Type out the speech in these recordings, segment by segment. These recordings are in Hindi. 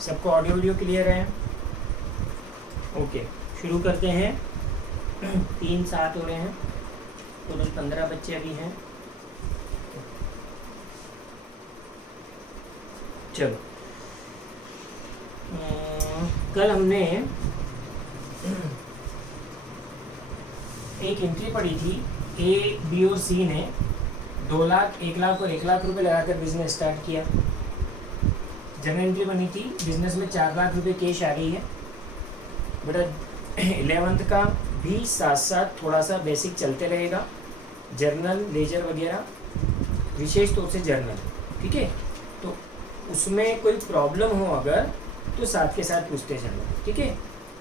सबको ऑडियो वीडियो क्लियर है? ओके, शुरू करते हैं। 3-7 हो रहे हैं, टोटल 15 बच्चे अभी हैं। चलो, कल हमने एक एंट्री पढ़ी थी। ए, बी और सी ने 2 लाख, 1 लाख और 1 लाख रुपए लगाकर बिजनेस स्टार्ट किया। जर्नल एंट्री बनी थी, बिजनेस में 4 लाख रुपए कैश आ रही है। बेटा 11th का भी साथ साथ थोड़ा सा बेसिक चलते रहेगा, जर्नल लेजर वगैरह, विशेष तौर से जर्नल, ठीक है। तो उसमें कोई प्रॉब्लम हो अगर तो साथ के साथ पूछते चलो, ठीक है।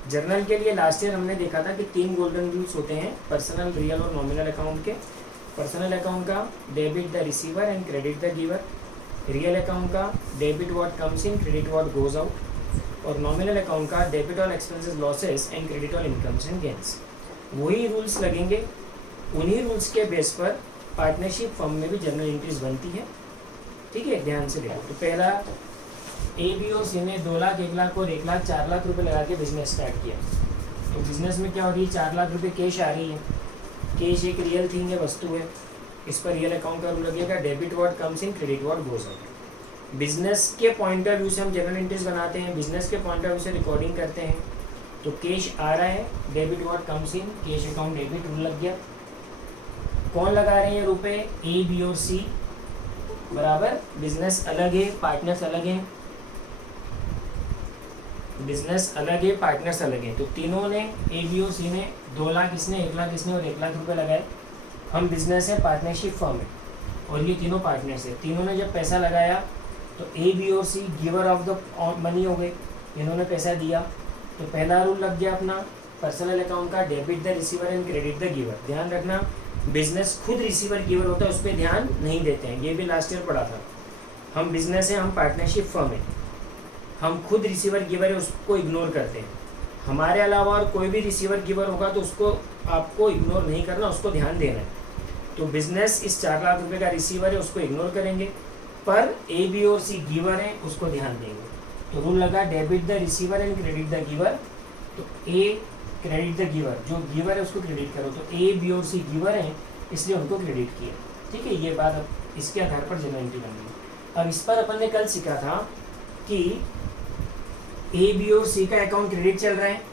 जर्नल के लिए लास्ट ईयर हमने देखा था कि 3 गोल्डन रूल्स होते हैं पर्सनल, रियल और नॉमिनल अकाउंट के। पर्सनल अकाउंट का debit the receiver and credit the giver. Real account का debit what comes in, credit what goes out. और नॉमिनल अकाउंट का debit all expenses losses and credit all incomes and gains. वही रूल्स लगेंगे, उन्हीं रूल्स के बेस पर पार्टनरशिप फर्म में भी जर्नल एंट्रीज बनती है, ठीक है। ध्यान से देखो। तो पहला ए, बी और सी ने 2 लाख, 1 लाख और 1 लाख 4 लाख रुपए लगा के बिजनेस स्टार्ट किया। तो बिजनेस में क्या हो रही है, 4 लाख रुपए कैश आ रही है। कैश एक रियल थिंग है, वस्तु है। इस पर रियल अकाउंट का रूल लगेगा, debit what comes in, credit what goes out. Business के पॉइंट ऑफ व्यू से हम जर्नल एंट्रीज बनाते हैं, बिजनेस के पॉइंट ऑफ व्यू से रिकॉर्डिंग करते हैं। तो कैश आ रहा है, debit what comes in, cash account debit rule लग गया। कौन लगा रहे हैं रुपए, ए, बी और सी बराबर। बिजनेस अलग है, पार्टनर्स अलग हैं। बिजनेस अलग है, पार्टनर्स अलग हैं। तो तीनों ने, ए, बी और सी ने 2 लाख इसने, 1 लाख इसने और 1 लाख रुपए लगाए। हम बिजनेस है, पार्टनरशिप फर्म है और ये तीनों पार्टनर्स है। तीनों ने जब पैसा लगाया तो ए, बी और सी गिवर ऑफ द मनी हो गए, इन्होंने पैसा दिया। तो पहला रूल लग गया अपना पर्सनल अकाउंट का, debit the receiver and credit the giver. ध्यान रखना, बिजनेस खुद रिसीवर गिवर होता है, उस पर ध्यान नहीं देते हैं। ये भी लास्ट ईयर पढ़ा था। हम बिजनेस है, हम पार्टनरशिप फर्म है, हम खुद रिसीवर गिवर है, उसको इग्नोर करते हैं। हमारे अलावा और कोई भी रिसीवर गिवर होगा तो उसको आपको इग्नोर नहीं करना, उसको ध्यान देना है। तो बिजनेस इस 4 लाख रुपए का रिसीवर है, उसको इग्नोर करेंगे, पर ए, बी और सी गिवर है, उसको ध्यान देंगे। तो रूल लगा debit the receiver and credit the giver. तो ए क्रेडिट द गिवर, जो गिवर है उसको क्रेडिट करो। तो ए, बी और सी गिवर हैं, इसलिए उनको क्रेडिट किया, ठीक है। ये बात अब इसके आधार पर जर्नल एंट्री बन गई। अब इस पर अपन ने कल सीखा था कि ए, बी और सी का अकाउंट क्रेडिट चल रहा है।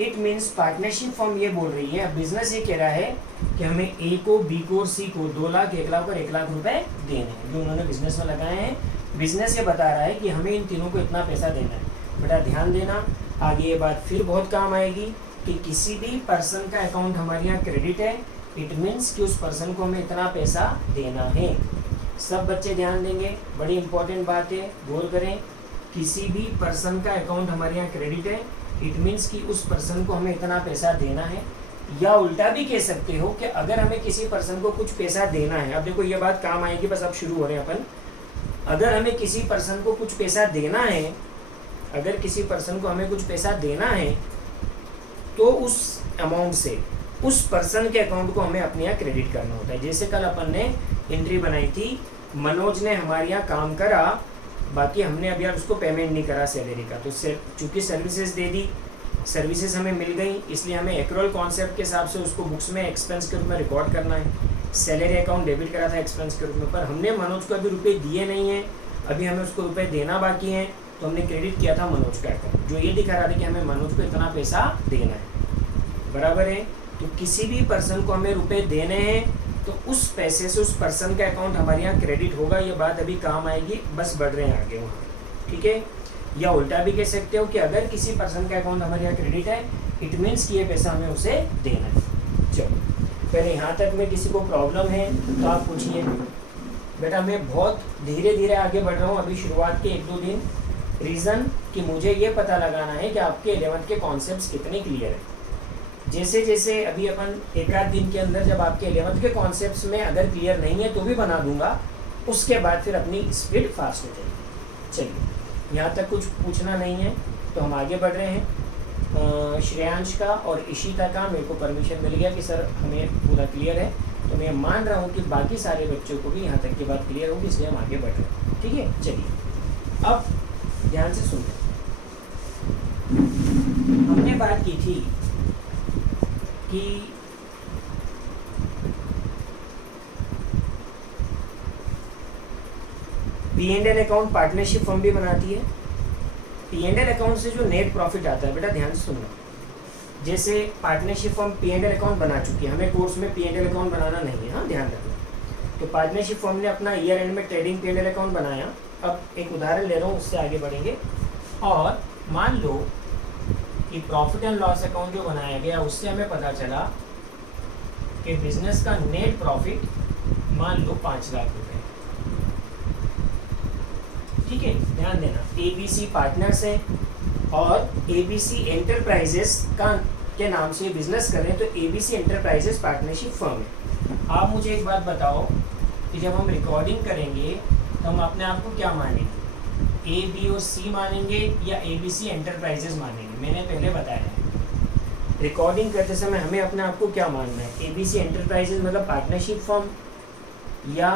इट मीन्स पार्टनरशिप फर्म ये बोल रही है, बिजनेस ये कह रहा है कि हमें ए को, बी को और सी को 2 लाख, 1 लाख और 1 लाख रुपए देने हैं, जो उन्होंने बिजनेस में लगाए हैं। बिजनेस ये बता रहा है कि हमें इन तीनों को इतना पैसा देना है। बेटा ध्यान देना, आगे ये बात फिर बहुत काम आएगी कि किसी भी पर्सन का अकाउंट हमारे यहाँ क्रेडिट है, इट मीन्स कि उस पर्सन को हमें इतना पैसा देना है। सब बच्चे ध्यान देंगे, बड़ी इंपॉर्टेंट बात है, गौर करें। किसी भी पर्सन का अकाउंट हमारे यहाँ क्रेडिट है, इट मीन्स कि उस पर्सन को हमें इतना पैसा देना है। या उल्टा भी कह सकते हो कि अगर हमें किसी पर्सन को कुछ पैसा देना है, अब देखो ये बात काम आएगी, बस अब शुरू हो रहे हैं अपन। अगर हमें किसी पर्सन को कुछ पैसा देना है, अगर किसी पर्सन को हमें कुछ पैसा देना है, तो उस अमाउंट से उस पर्सन के अकाउंट को हमें अपने यहाँ क्रेडिट करना होता है। जैसे कल अपन ने एंट्री बनाई थी, मनोज ने हमारे यहाँ काम करा, बाकी हमने अभी यार उसको पेमेंट नहीं करा सैलरी का। तो चूँकि सर्विसेज दे दी, सर्विसेज हमें मिल गई, इसलिए हमें एक्रोल कॉन्सेप्ट के हिसाब से उसको बुक्स में एक्सपेंस के रूप में रिकॉर्ड करना है। सैलरी अकाउंट डेबिट करा था एक्सपेंस के रूप में, पर हमने मनोज को अभी रुपये दिए नहीं हैं, अभी हमें उसको रुपये देना बाकी हैं, तो हमने क्रेडिट किया था मनोज का अकाउंट, जो ये दिखा रहा था कि हमें मनोज को इतना पैसा देना है, बराबर है। तो किसी भी पर्सन को हमें रुपये देने हैं तो उस पैसे से उस पर्सन का अकाउंट हमारे यहाँ क्रेडिट होगा। ये बात अभी काम आएगी, बस बढ़ रहे हैं आगे वहाँ, ठीक है। या उल्टा भी कह सकते हो कि अगर किसी पर्सन का अकाउंट हमारे यहाँ क्रेडिट है, इट मीन्स कि ये पैसा हमें उसे देना है। चलो, पहले यहाँ तक में किसी को प्रॉब्लम है तो आप पूछिए। बेटा मैं बहुत धीरे धीरे आगे बढ़ रहा हूँ, अभी शुरुआत के 1-2 दिन। रीज़न कि मुझे ये पता लगाना है कि आपके 11th के कॉन्सेप्ट्स कितने क्लियर है। जैसे जैसे अभी अपन 1-8 दिन के अंदर जब आपके 11th के कॉन्सेप्ट्स में अगर क्लियर नहीं है तो भी बना दूंगा, उसके बाद फिर अपनी स्पीड फास्ट हो जाएगी। चलिए, यहाँ तक कुछ पूछना नहीं है तो हम आगे बढ़ रहे हैं। श्रेयांश का और इशिता का मेरे को परमिशन मिल गया कि सर हमें पूरा क्लियर है, तो मैं मान रहा हूँ कि बाकी सारे बच्चों को भी यहाँ तक की बात क्लियर होगी, इसलिए हम आगे बढ़ रहे हैं, ठीक है। चलिए अब ध्यान से सुनते हैं। हमने बात की थी कि P&L अकाउंट पार्टनरशिप फर्म भी बनाती है। P&L अकाउंट से जो नेट प्रॉफिट आता है, बेटा ध्यान से सुनना, जैसे पार्टनरशिप फर्म P&L अकाउंट बना चुकी है, हमें कोर्स में P&L अकाउंट बनाना नहीं है, हाँ ध्यान रखना। तो पार्टनरशिप फर्म ने अपना ईयर एंड में ट्रेडिंग P&L अकाउंट बनाया। अब एक उदाहरण ले रहा हूँ, उससे आगे बढ़ेंगे। और मान लो कि प्रॉफिट एंड लॉस अकाउंट जो बनाया गया, उससे हमें पता चला कि बिजनेस का नेट प्रॉफिट मान लो 5 लाख रुपए। ठीक है, ध्यान देना, ABC पार्टनर्स है और ABC एंटरप्राइजेस के नाम से बिजनेस कर रहे हैं, तो ABC एंटरप्राइजेस पार्टनरशिप फर्म है। आप मुझे एक बात बताओ कि जब हम रिकॉर्डिंग करेंगे तो हम अपने आप को क्या मानेंगे, A, B और C मानेंगे या ABC एंटरप्राइजेस मानेंगे? मैंने पहले बताया है, रिकॉर्डिंग करते समय हमें अपने आप को क्या मानना है, ABC एंटरप्राइजेस मतलब पार्टनरशिप फर्म या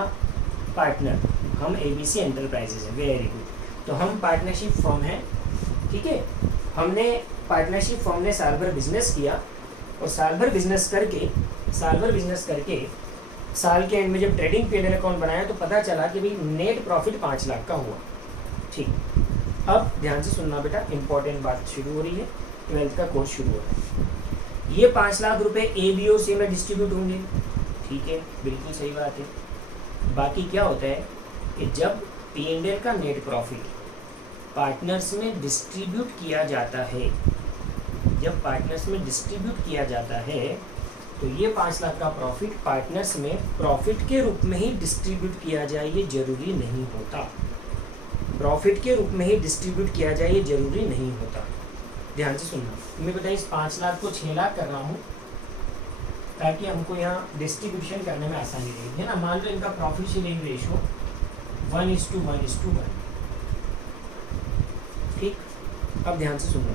पार्टनर? हम ABC एंटरप्राइजेस हैं। वेरी गुड, तो हम पार्टनरशिप फर्म हैं। ठीक है, हमने पार्टनरशिप फर्म ने साल भर बिजनेस किया और साल भर बिजनेस करके साल के एंड में जब ट्रेडिंग P&L अकाउंट बनाया तो पता चला कि भाई नेट प्रॉफिट 5 लाख का हुआ। ठीक, अब ध्यान से सुनना बेटा, इंपॉर्टेंट बात शुरू हो रही है, 12th का कोर्स शुरू हो रहा है। ये 5 लाख रुपए A, B और C में डिस्ट्रीब्यूट होंगे। ठीक है, बिल्कुल सही बात है। बाकी क्या होता है कि जब P&L का नेट प्रॉफिट पार्टनर्स में डिस्ट्रीब्यूट किया जाता है, जब पार्टनर्स में डिस्ट्रीब्यूट किया जाता है तो ये 5 लाख का प्रॉफिट पार्टनर्स में प्रॉफिट के रूप में ही डिस्ट्रीब्यूट किया जाए, ये जरूरी नहीं होता। प्रॉफिट के रूप में ही डिस्ट्रीब्यूट किया जाए, ये जरूरी नहीं होता। ध्यान से सुनना, मैं बेटा इस 5 लाख को 6 लाख कर रहा हूँ ताकि हमको यहाँ डिस्ट्रीब्यूशन करने में आसानी रहेगी, है ना। मान लो इनका प्रॉफिट शेयरिंग रेशो 1:1:1। ठीक, अब ध्यान से सुनना,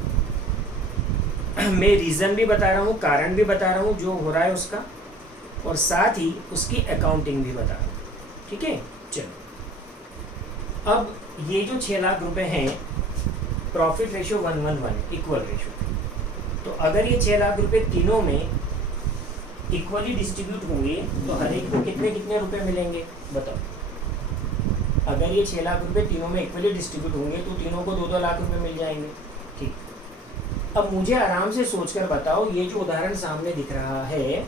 मैं रीज़न भी बता रहा हूँ, कारण भी बता रहा हूँ जो हो रहा है उसका, और साथ ही उसकी अकाउंटिंग भी बता रहा हूँ। ठीक है, चलो अब ये जो 6 लाख रुपए हैं, प्रॉफिट रेशो 1:1:1 इक्वल रेशो। तो अगर ये 6 लाख रुपए तीनों में इक्वली डिस्ट्रीब्यूट होंगे तो हर एक को कितने कितने रुपए मिलेंगे बताओ। अगर ये 6 लाख रुपए तीनों में इक्वली डिस्ट्रीब्यूट होंगे तो तीनों को 2-2 लाख रुपए मिल जाएंगे। ठीक, अब मुझे आराम से सोचकर बताओ, ये जो उदाहरण सामने दिख रहा है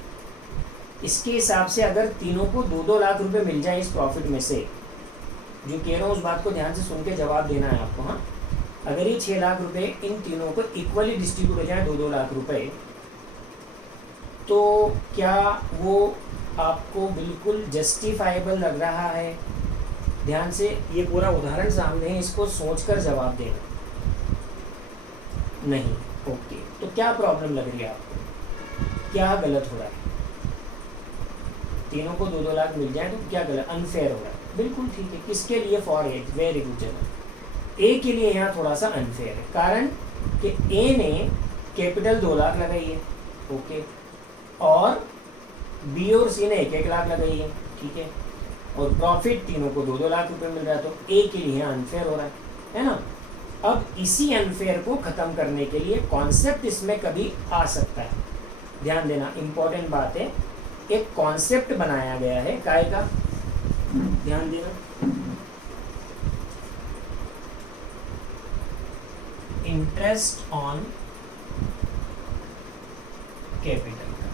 इसके हिसाब से अगर तीनों को 2-2 लाख रुपए मिल जाए इस प्रॉफिट में से, जो कह रहा हूँ उस बात को ध्यान से सुन के जवाब देना है आपको। हाँ, अगर ये 6 लाख रुपए इन तीनों को इक्वली डिस्ट्रीब्यूट हो जाए 2-2 लाख रुपए, तो क्या वो आपको बिल्कुल जस्टिफाइबल लग रहा है? ध्यान से, ये पूरा उदाहरण सामने है, इसको सोचकर जवाब देना। नहीं, ओके, तो क्या प्रॉब्लम लग रही है आपको, क्या गलत हो रहा है? तीनों को 2-2 लाख मिल जाए तो क्या गलत, अनफेयर हो रहा है? बिल्कुल ठीक है। किसके लिए? फॉर ए, वेरी गुड जनाब। ए के लिए यहाँ थोड़ा सा अनफेयर है, कारण कि ए ने कैपिटल 2 लाख लगाई है, ओके, और बी और सी ने 1-1 लाख लगाई है, ठीक है, और प्रॉफिट तीनों को 2-2 लाख रुपए मिल रहा है, तो ए के लिए अनफेयर हो रहा है ना। अब इसी अनफेयर को खत्म करने के लिए कॉन्सेप्ट इसमें कभी आ सकता है। ध्यान देना, इंपॉर्टेंट बात है, एक कॉन्सेप्ट बनाया गया है काय का, ध्यान देना, इंटरेस्ट ऑन कैपिटल का।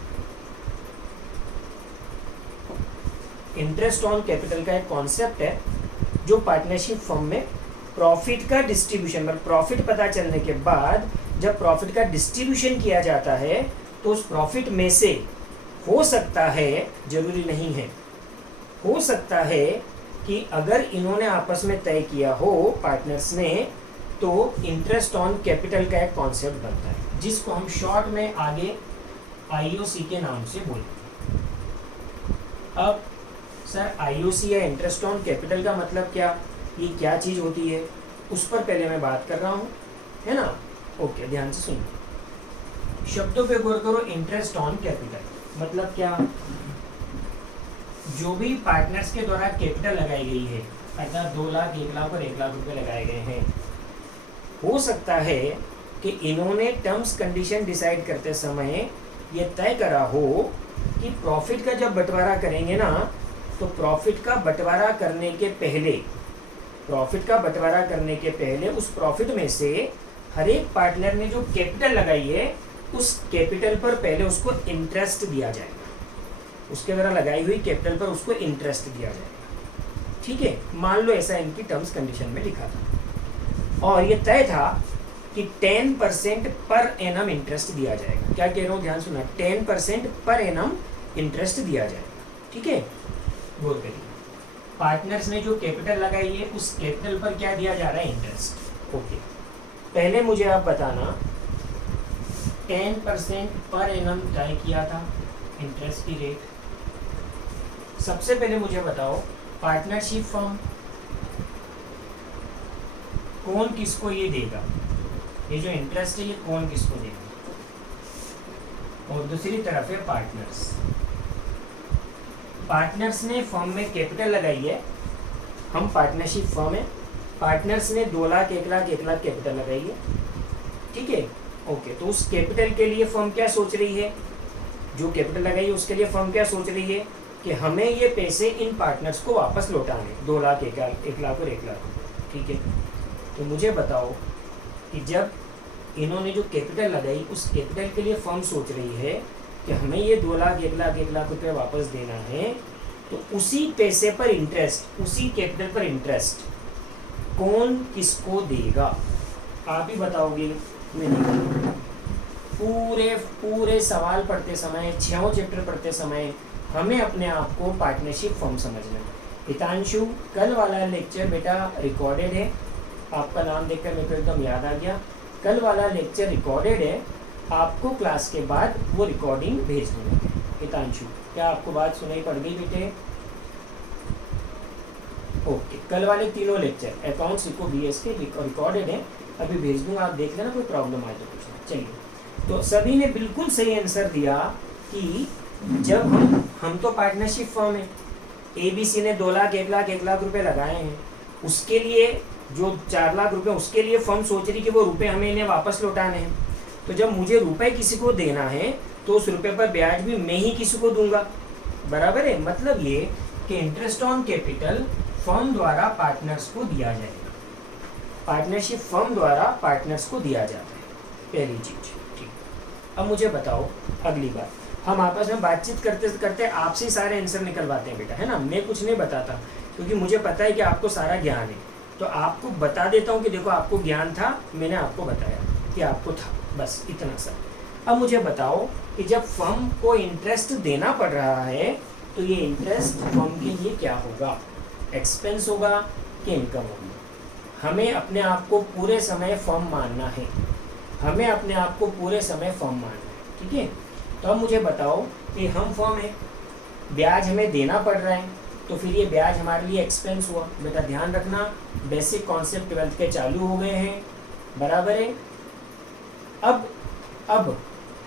इंटरेस्ट ऑन कैपिटल का एक कॉन्सेप्ट है जो पार्टनरशिप फर्म में प्रॉफिट का डिस्ट्रीब्यूशन, मतलब प्रॉफिट पता चलने के बाद जब प्रॉफिट का डिस्ट्रीब्यूशन किया जाता है तो उस प्रॉफिट में से हो सकता है, जरूरी नहीं है, हो सकता है कि अगर इन्होंने आपस में तय किया हो पार्टनर्स ने, तो इंटरेस्ट ऑन कैपिटल का एक कॉन्सेप्ट बनता है जिसको हम शॉर्ट में आगे IOC के नाम से बोलते हैं। अब सर IOC या इंटरेस्ट ऑन कैपिटल का मतलब क्या, ये क्या चीज़ होती है, उस पर पहले मैं बात कर रहा हूँ, है ना। ओके, ध्यान से सुनिए, शब्दों पे गौर करो। इंटरेस्ट ऑन कैपिटल मतलब क्या, जो भी पार्टनर्स के द्वारा कैपिटल लगाई गई है, अर्थात 2 लाख, 1 लाख और 1 लाख रुपए लगाए गए हैं, हो सकता है कि इन्होंने टर्म्स कंडीशन डिसाइड करते समय ये तय करा हो कि प्रॉफिट का जब बंटवारा करेंगे ना, तो प्रॉफिट का बंटवारा करने के पहले उस प्रॉफिट में से हर एक पार्टनर ने जो कैपिटल लगाई है उस कैपिटल पर पहले उसको इंटरेस्ट दिया जाएगा, उसके द्वारा लगाई हुई कैपिटल पर उसको इंटरेस्ट दिया जाएगा। ठीक है, मान लो ऐसा इनकी टर्म्स कंडीशन में लिखा था और ये तय था कि 10% पर एनम इंटरेस्ट दिया जाएगा। क्या कह रहा हूँ, ध्यान सुना, 10% पर एनम इंटरेस्ट दिया जाएगा। ठीक है, गौर करिए, पार्टनर्स ने जो कैपिटल लगाई है उस कैपिटल पर क्या दिया जा रहा है, इंटरेस्ट। ओके, पहले मुझे आप बताना 10% पर एनम तय किया था इंटरेस्ट की रेट। सबसे पहले मुझे बताओ पार्टनरशिप फर्म कौन किसको ये देगा, ये जो इंटरेस्ट है ये कौन किसको देगा, और दूसरी तरफ है पार्टनर्स ने फर्म में कैपिटल लगाई है, हम पार्टनरशिप फर्म है, पार्टनर्स ने 2 लाख 1 लाख 1 लाख कैपिटल लगाई है। ठीक है, ओके, तो उस कैपिटल के लिए फर्म क्या सोच रही है, जो कैपिटल लगाई है उसके लिए फर्म क्या सोच रही है कि हमें ये पैसे इन पार्टनर्स को वापस लौटाने, 2 लाख 1 लाख और 1 लाख। ठीक है, तो मुझे बताओ कि जब इन्होंने जो कैपिटल लगाई उस कैपिटल के लिए फर्म सोच रही है कि हमें ये 2 लाख 1 लाख रुपए वापस देना है, तो उसी पैसे पर इंटरेस्ट, उसी कैपिटल पर इंटरेस्ट कौन किसको देगा, आप ही बताओगे, मैं नहीं। पूरे सवाल पढ़ते समय, 6 चैप्टर पढ़ते समय हमें अपने आप को पार्टनरशिप फर्म समझना है। हितांशु, कल वाला लेक्चर बेटा रिकॉर्डेड है, आपका नाम देखकर मेरे को एकदम याद आ गया, कल वाला लेक्चर रिकॉर्डेड है, आपको क्लास के बाद वो रिकॉर्डिंग भेज दूंगा। हितांशु, क्या आपको बात सुनाई पड़ गई बेटे? ओके, कल वाले 3 लेक्चर अकाउंट्स इको बीएस के रिकॉर्डेड है, अभी भेज दूंगा, आप देख लेना, कोई प्रॉब्लम आए तो पूछना। चलिए, तो सभी ने बिल्कुल सही आंसर दिया कि जब हम तो पार्टनरशिप फर्म है, एबीसी ने 2 लाख 1 लाख रुपए लगाए हैं, उसके लिए जो 4 लाख रुपए उसके लिए फर्म सोच रही कि वो रुपए हमें इन्हें वापस लौटाने हैं। तो जब मुझे रुपए किसी को देना है तो उस रुपए पर ब्याज भी मैं ही किसी को दूंगा, बराबर है। मतलब ये कि इंटरेस्ट ऑन कैपिटल फर्म द्वारा पार्टनर्स को दिया जाएगा, पार्टनरशिप फर्म द्वारा पार्टनर्स को दिया जाता है, पहली चीज। ठीक, अब मुझे बताओ अगली बात, हम आपस में बातचीत करते करते आपसे सारे आंसर निकलवाते हैं बेटा, है ना, मैं कुछ नहीं बताता क्योंकि मुझे पता है कि आपको सारा ज्ञान है, तो आपको बता देता हूँ कि देखो आपको ज्ञान था, मैंने आपको बताया कि आपको था, बस इतना सा। अब मुझे बताओ कि जब फर्म को इंटरेस्ट देना पड़ रहा है तो ये इंटरेस्ट फर्म के लिए क्या होगा, एक्सपेंस होगा कि इनकम होगी। हमें अपने आप को पूरे समय फर्म मानना है, हमें अपने आप को पूरे समय फर्म मानना है। ठीक है, तो अब मुझे बताओ कि हम फर्म है, ब्याज हमें देना पड़ रहा है, तो फिर ये ब्याज हमारे लिए एक्सपेंस हुआ। बेटा ध्यान रखना, बेसिक कॉन्सेप्ट 12th के चालू हो गए हैं, बराबर है। अब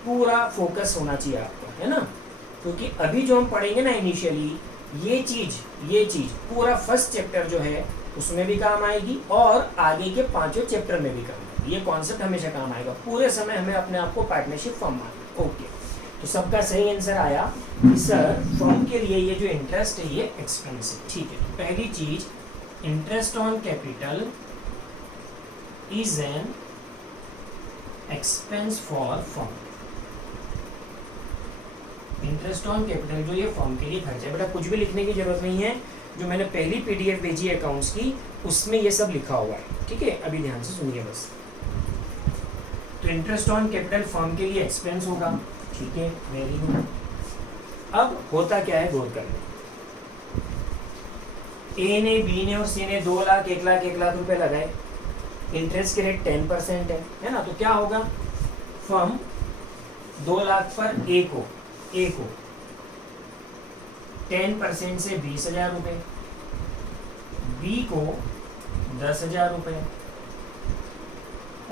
पूरा फोकस होना चाहिए आपका, है ना, क्योंकि अभी जो हम पढ़ेंगे ना इनिशियली, ये चीज पूरा फर्स्ट चैप्टर जो है उसमें भी काम आएगी और आगे के 5 चैप्टर में भी काम आएगी। ये कॉन्सेप्ट हमेशा काम आएगा, पूरे समय हमें अपने आप को पार्टनरशिप फर्म मानना। ओके, तो सबका सही आंसर आया कि सर फर्म के लिए ये जो इंटरेस्ट है ये एक्सपेंस है। ठीक है, तो पहली चीज, interest on capital is an expense for firm. Interest on capital जो ये फर्म के लिए खर्च है, बेटा कुछ भी लिखने की जरूरत नहीं है, जो मैंने पहली पीडीएफ भेजी है अकाउंट्स की उसमें ये सब लिखा हुआ है। ठीक है, अभी ध्यान से सुनिए बस। तो इंटरेस्ट ऑन कैपिटल फर्म के लिए एक्सपेंस होगा। ठीक है, वेरी गुड। अब होता क्या है, गौर करना, ए ने, बी ने और सी ने 2 लाख 1 लाख रुपए लगाए, इंटरेस्ट के रेट 10% है ना, तो क्या होगा, फर्म 2 लाख पर ए को 10% से 20,000 रुपए, बी को 10,000 रुपए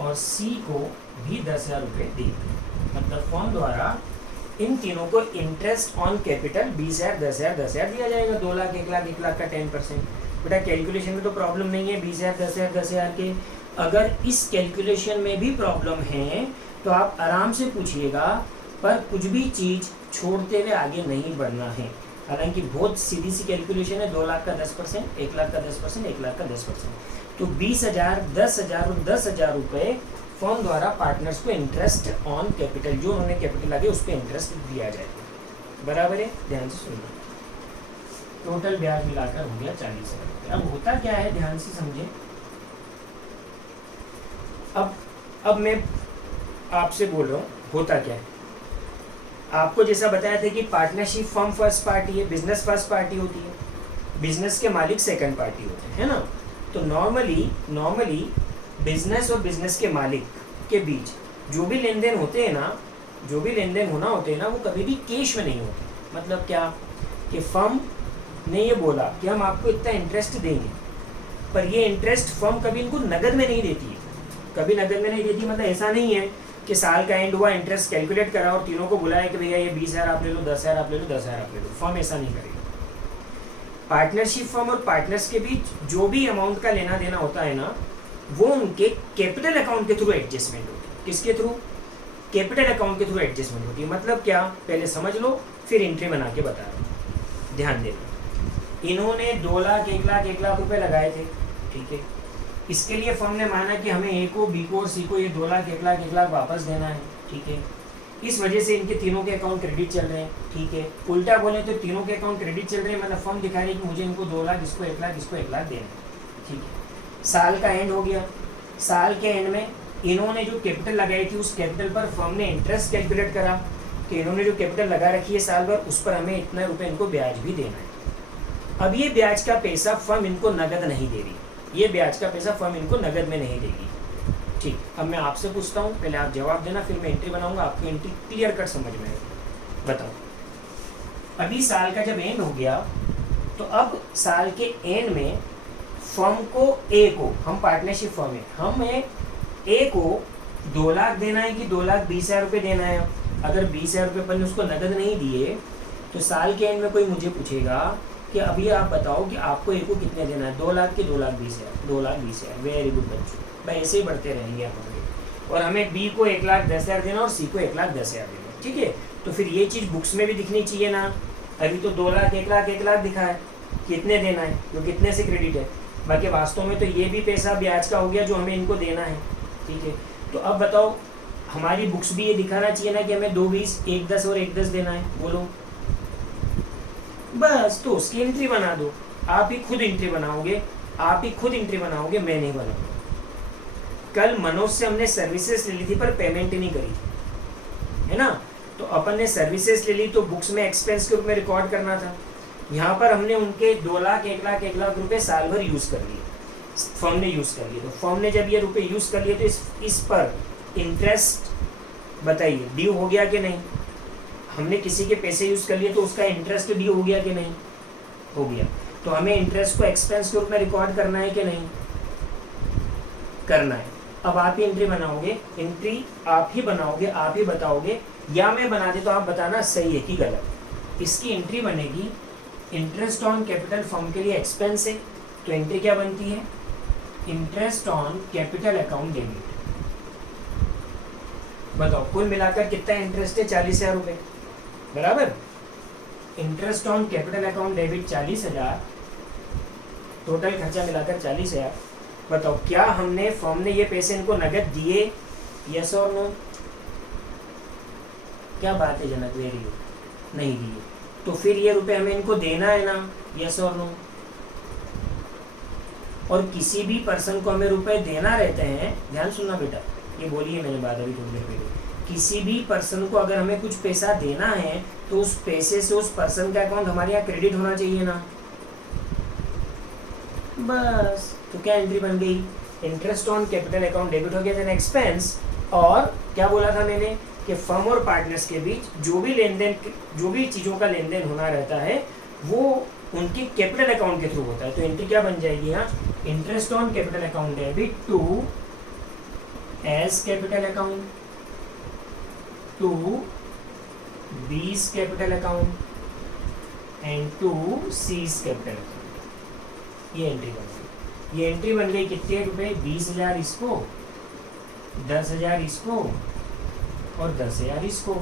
और सी को भी 10,000 रुपए देगी। मतलब फर्म द्वारा इन तीनों को इंटरेस्ट ऑन कैपिटल 20,000 10,000 दिया जाएगा। 2 लाख 1 लाख का 10%। बेटा कैलकुलेशन में तो प्रॉब्लम नहीं है, 20,000 10,000 के अगर इस कैलकुलेशन में भी प्रॉब्लम है तो आप आराम से पूछिएगा, पर कुछ भी चीज़ छोड़ते हुए आगे नहीं बढ़ना है। हालांकि बहुत सीधी सी कैलकुलेशन है, 2 लाख का 10%, 1 लाख का 10%, 1 लाख का 10%। तो 20,000, 10,000 और 10,000 रुपये फर्म द्वारा पार्टनर्स को इंटरेस्ट ऑन कैपिटल, जो उन्होंने कैपिटल लगे उस पर इंटरेस्ट दिया जाएगा। बराबर है, ध्यान से सुनना। टोटल ब्याज मिलाकर हो गया 40,000 रुपये। अब होता क्या है, ध्यान से समझे। अब मैं आपसे बोल रहा हूँ होता क्या है। आपको जैसा बताया था कि पार्टनरशिप फर्म फर्स्ट पार्टी है, बिजनेस फर्स्ट पार्टी होती है, बिजनेस के मालिक सेकंड पार्टी होते हैं, है ना। तो नॉर्मली बिजनेस और बिजनेस के मालिक के बीच जो भी लेन देन होते हैं ना, जो भी लेन देन होना होते हैं ना, वो कभी भी कैश में नहीं होते। मतलब क्या कि फर्म ने ये बोला कि हम आपको इतना इंटरेस्ट देंगे, पर ये इंटरेस्ट फर्म कभी इनको नगद में नहीं देती है, कभी नगद में नहीं देती। मतलब ऐसा नहीं है कि साल का एंड हुआ, इंटरेस्ट कैलकुलेट करा और तीनों को बुलाया कि भैया ये 20,000 आप ले लो, 10,000 आप ले लो, 10,000 आप ले लो। फर्म ऐसा नहीं करेगी। पार्टनरशिप फर्म और पार्टनर्स के बीच जो भी अमाउंट का लेना देना होता है ना, वो उनके कैपिटल अकाउंट के थ्रू एडजस्टमेंट होती है। किसके थ्रू? कैपिटल अकाउंट के थ्रू एडजस्टमेंट होती है। मतलब क्या, पहले समझ लो फिर एंट्री बना के बता रहा हूँ। ध्यान देना, इन्होंने 2 लाख 1 लाख 1 लाख रुपए लगाए थे, ठीक है। इसके लिए फर्म ने माना कि हमें ए को, बी को और सी को ये 2 लाख 1 लाख 1 लाख वापस देना है, ठीक है। इस वजह से इनके तीनों के अकाउंट क्रेडिट चल रहे हैं, ठीक है। उल्टा बोले तो तीनों के अकाउंट क्रेडिट चल रहे हैं, मतलब फर्म दिखा रही है कि मुझे इनको 2 लाख, इसको 1 लाख, इसको 1 लाख देना है, ठीक है। साल का एंड हो गया। साल के एंड में इन्होंने जो कैपिटल लगाई थी उस कैपिटल पर फर्म ने इंटरेस्ट कैलकुलेट करा कि इन्होंने जो कैपिटल लगा रखी है साल भर, उस पर हमें इतना रुपए इनको ब्याज भी देना है। अब ये ब्याज का पैसा फर्म इनको नगद नहीं दे रही, ये ब्याज का पैसा फर्म इनको नगद में नहीं देगी, ठीक। अब मैं आपसे पूछता हूँ, पहले आप जवाब देना, फिर मैं एंट्री बनाऊंगा, आपको एंट्री क्लियर कट समझ में आएगी। बताओ, अभी साल का जब एंड हो गया तो अब साल के एंड में फर्म को, ए को, हम पार्टनरशिप फर्म है, हमें ए को 2 लाख देना है कि 2,20,000 रुपये देना है। अगर 20,000 रुपये पर उसको नगद नहीं दिए तो साल के एंड में कोई मुझे पूछेगा कि अभी आप बताओ कि आपको ए को कितने देना है, 2 लाख के 2,20,000, 2,20,000। वेरी गुड बच्चों, भाई ऐसे ही बढ़ते रहेंगे हमारे। और हमें बी को 1,10,000 देना और सी को 1,10,000 देना, ठीक है। तो फिर ये चीज़ बुक्स में भी दिखनी चाहिए ना। अभी तो 2 लाख 1 लाख 1 लाख दिखा है, कितने देना है, जो कितने से क्रेडिट है। बाकी वास्तव में तो ये भी पैसा ब्याज का हो गया जो हमें इनको देना है, ठीक है। तो अब बताओ, हमारी बुक्स भी ये दिखाना चाहिए ना कि हमें 2,20, 1,10 और 1,10 देना है। बोलो बस, तो उसकी एंट्री बना दो। आप ही खुद एंट्री बनाओगे, आप ही खुद एंट्री बनाओगे, मैं नहीं बनाऊंगा। कल मनोज से हमने सर्विसेज ले ली थी पर पेमेंट ही नहीं करी, है ना। तो अपन ने सर्विसेज ले ली तो बुक्स में एक्सपेंस के रूप में रिकॉर्ड करना था। यहाँ पर हमने उनके 2 लाख 1 लाख 1 लाख रुपए साल भर यूज कर लिए, फर्म ने यूज कर लिए। तो फर्म ने जब ये रुपए यूज कर लिए तो इस पर इंटरेस्ट बताइए ड्यू हो गया कि नहीं। हमने किसी के पैसे यूज कर लिए तो उसका इंटरेस्ट ड्यू हो गया कि नहीं, हो गया। तो हमें इंटरेस्ट को एक्सपेंस के रूप में रिकॉर्ड करना है कि नहीं, करना है। अब आप ही एंट्री बनाओगे, एंट्री आप ही बनाओगे, आप ही बताओगे, या मैं बना दे तो आप बताना सही है कि गलत। इसकी एंट्री बनेगी, इंटरेस्ट ऑन कैपिटल फर्म के लिए एक्सपेंस है, तो एंट्री क्या बनती है, interest on capital account debit. बताओ कुल मिलाकर कितना इंटरेस्ट है, 40,000 रुपये, बराबर। Interest on capital account debit 40,000, total खर्चा मिलाकर 40,000। बताओ क्या हमने, फर्म ने ये पैसे इनको नगद दिए, यस और नो। क्या बात है जनक, वेरी गुड, नहीं दिए। तो फिर ये रुपए हमें इनको देना है ना, यस और नो। और किसी भी पर्सन को हमें रुपए देना रहते हैं, ध्यान सुनना बेटा, ये बोलिए मैंने बात अभी थोड़ी देर पहले, किसी भी पर्सन को अगर हमें कुछ पैसा देना है तो उस पैसे से उस पर्सन का अकाउंट हमारे यहाँ क्रेडिट होना चाहिए ना, बस। तो क्या एंट्री बन गई, interest on capital account debit हो गया देन एक्सपेंस। और क्या बोला था मैंने कि फर्म और पार्टनर्स के बीच जो भी लेन देन, जो भी चीज़ों का लेन देन होना रहता है वो उनके कैपिटल अकाउंट के थ्रू होता है। तो एंट्री क्या बन जाएगी यहाँ, interest on capital account debit to A's capital account to B's capital account and to C's capital account. ये एंट्री बनेगी। ये एंट्री बन गई कितने रुपए, 20,000 इसको, 10,000 इसको और 10,000 इसको।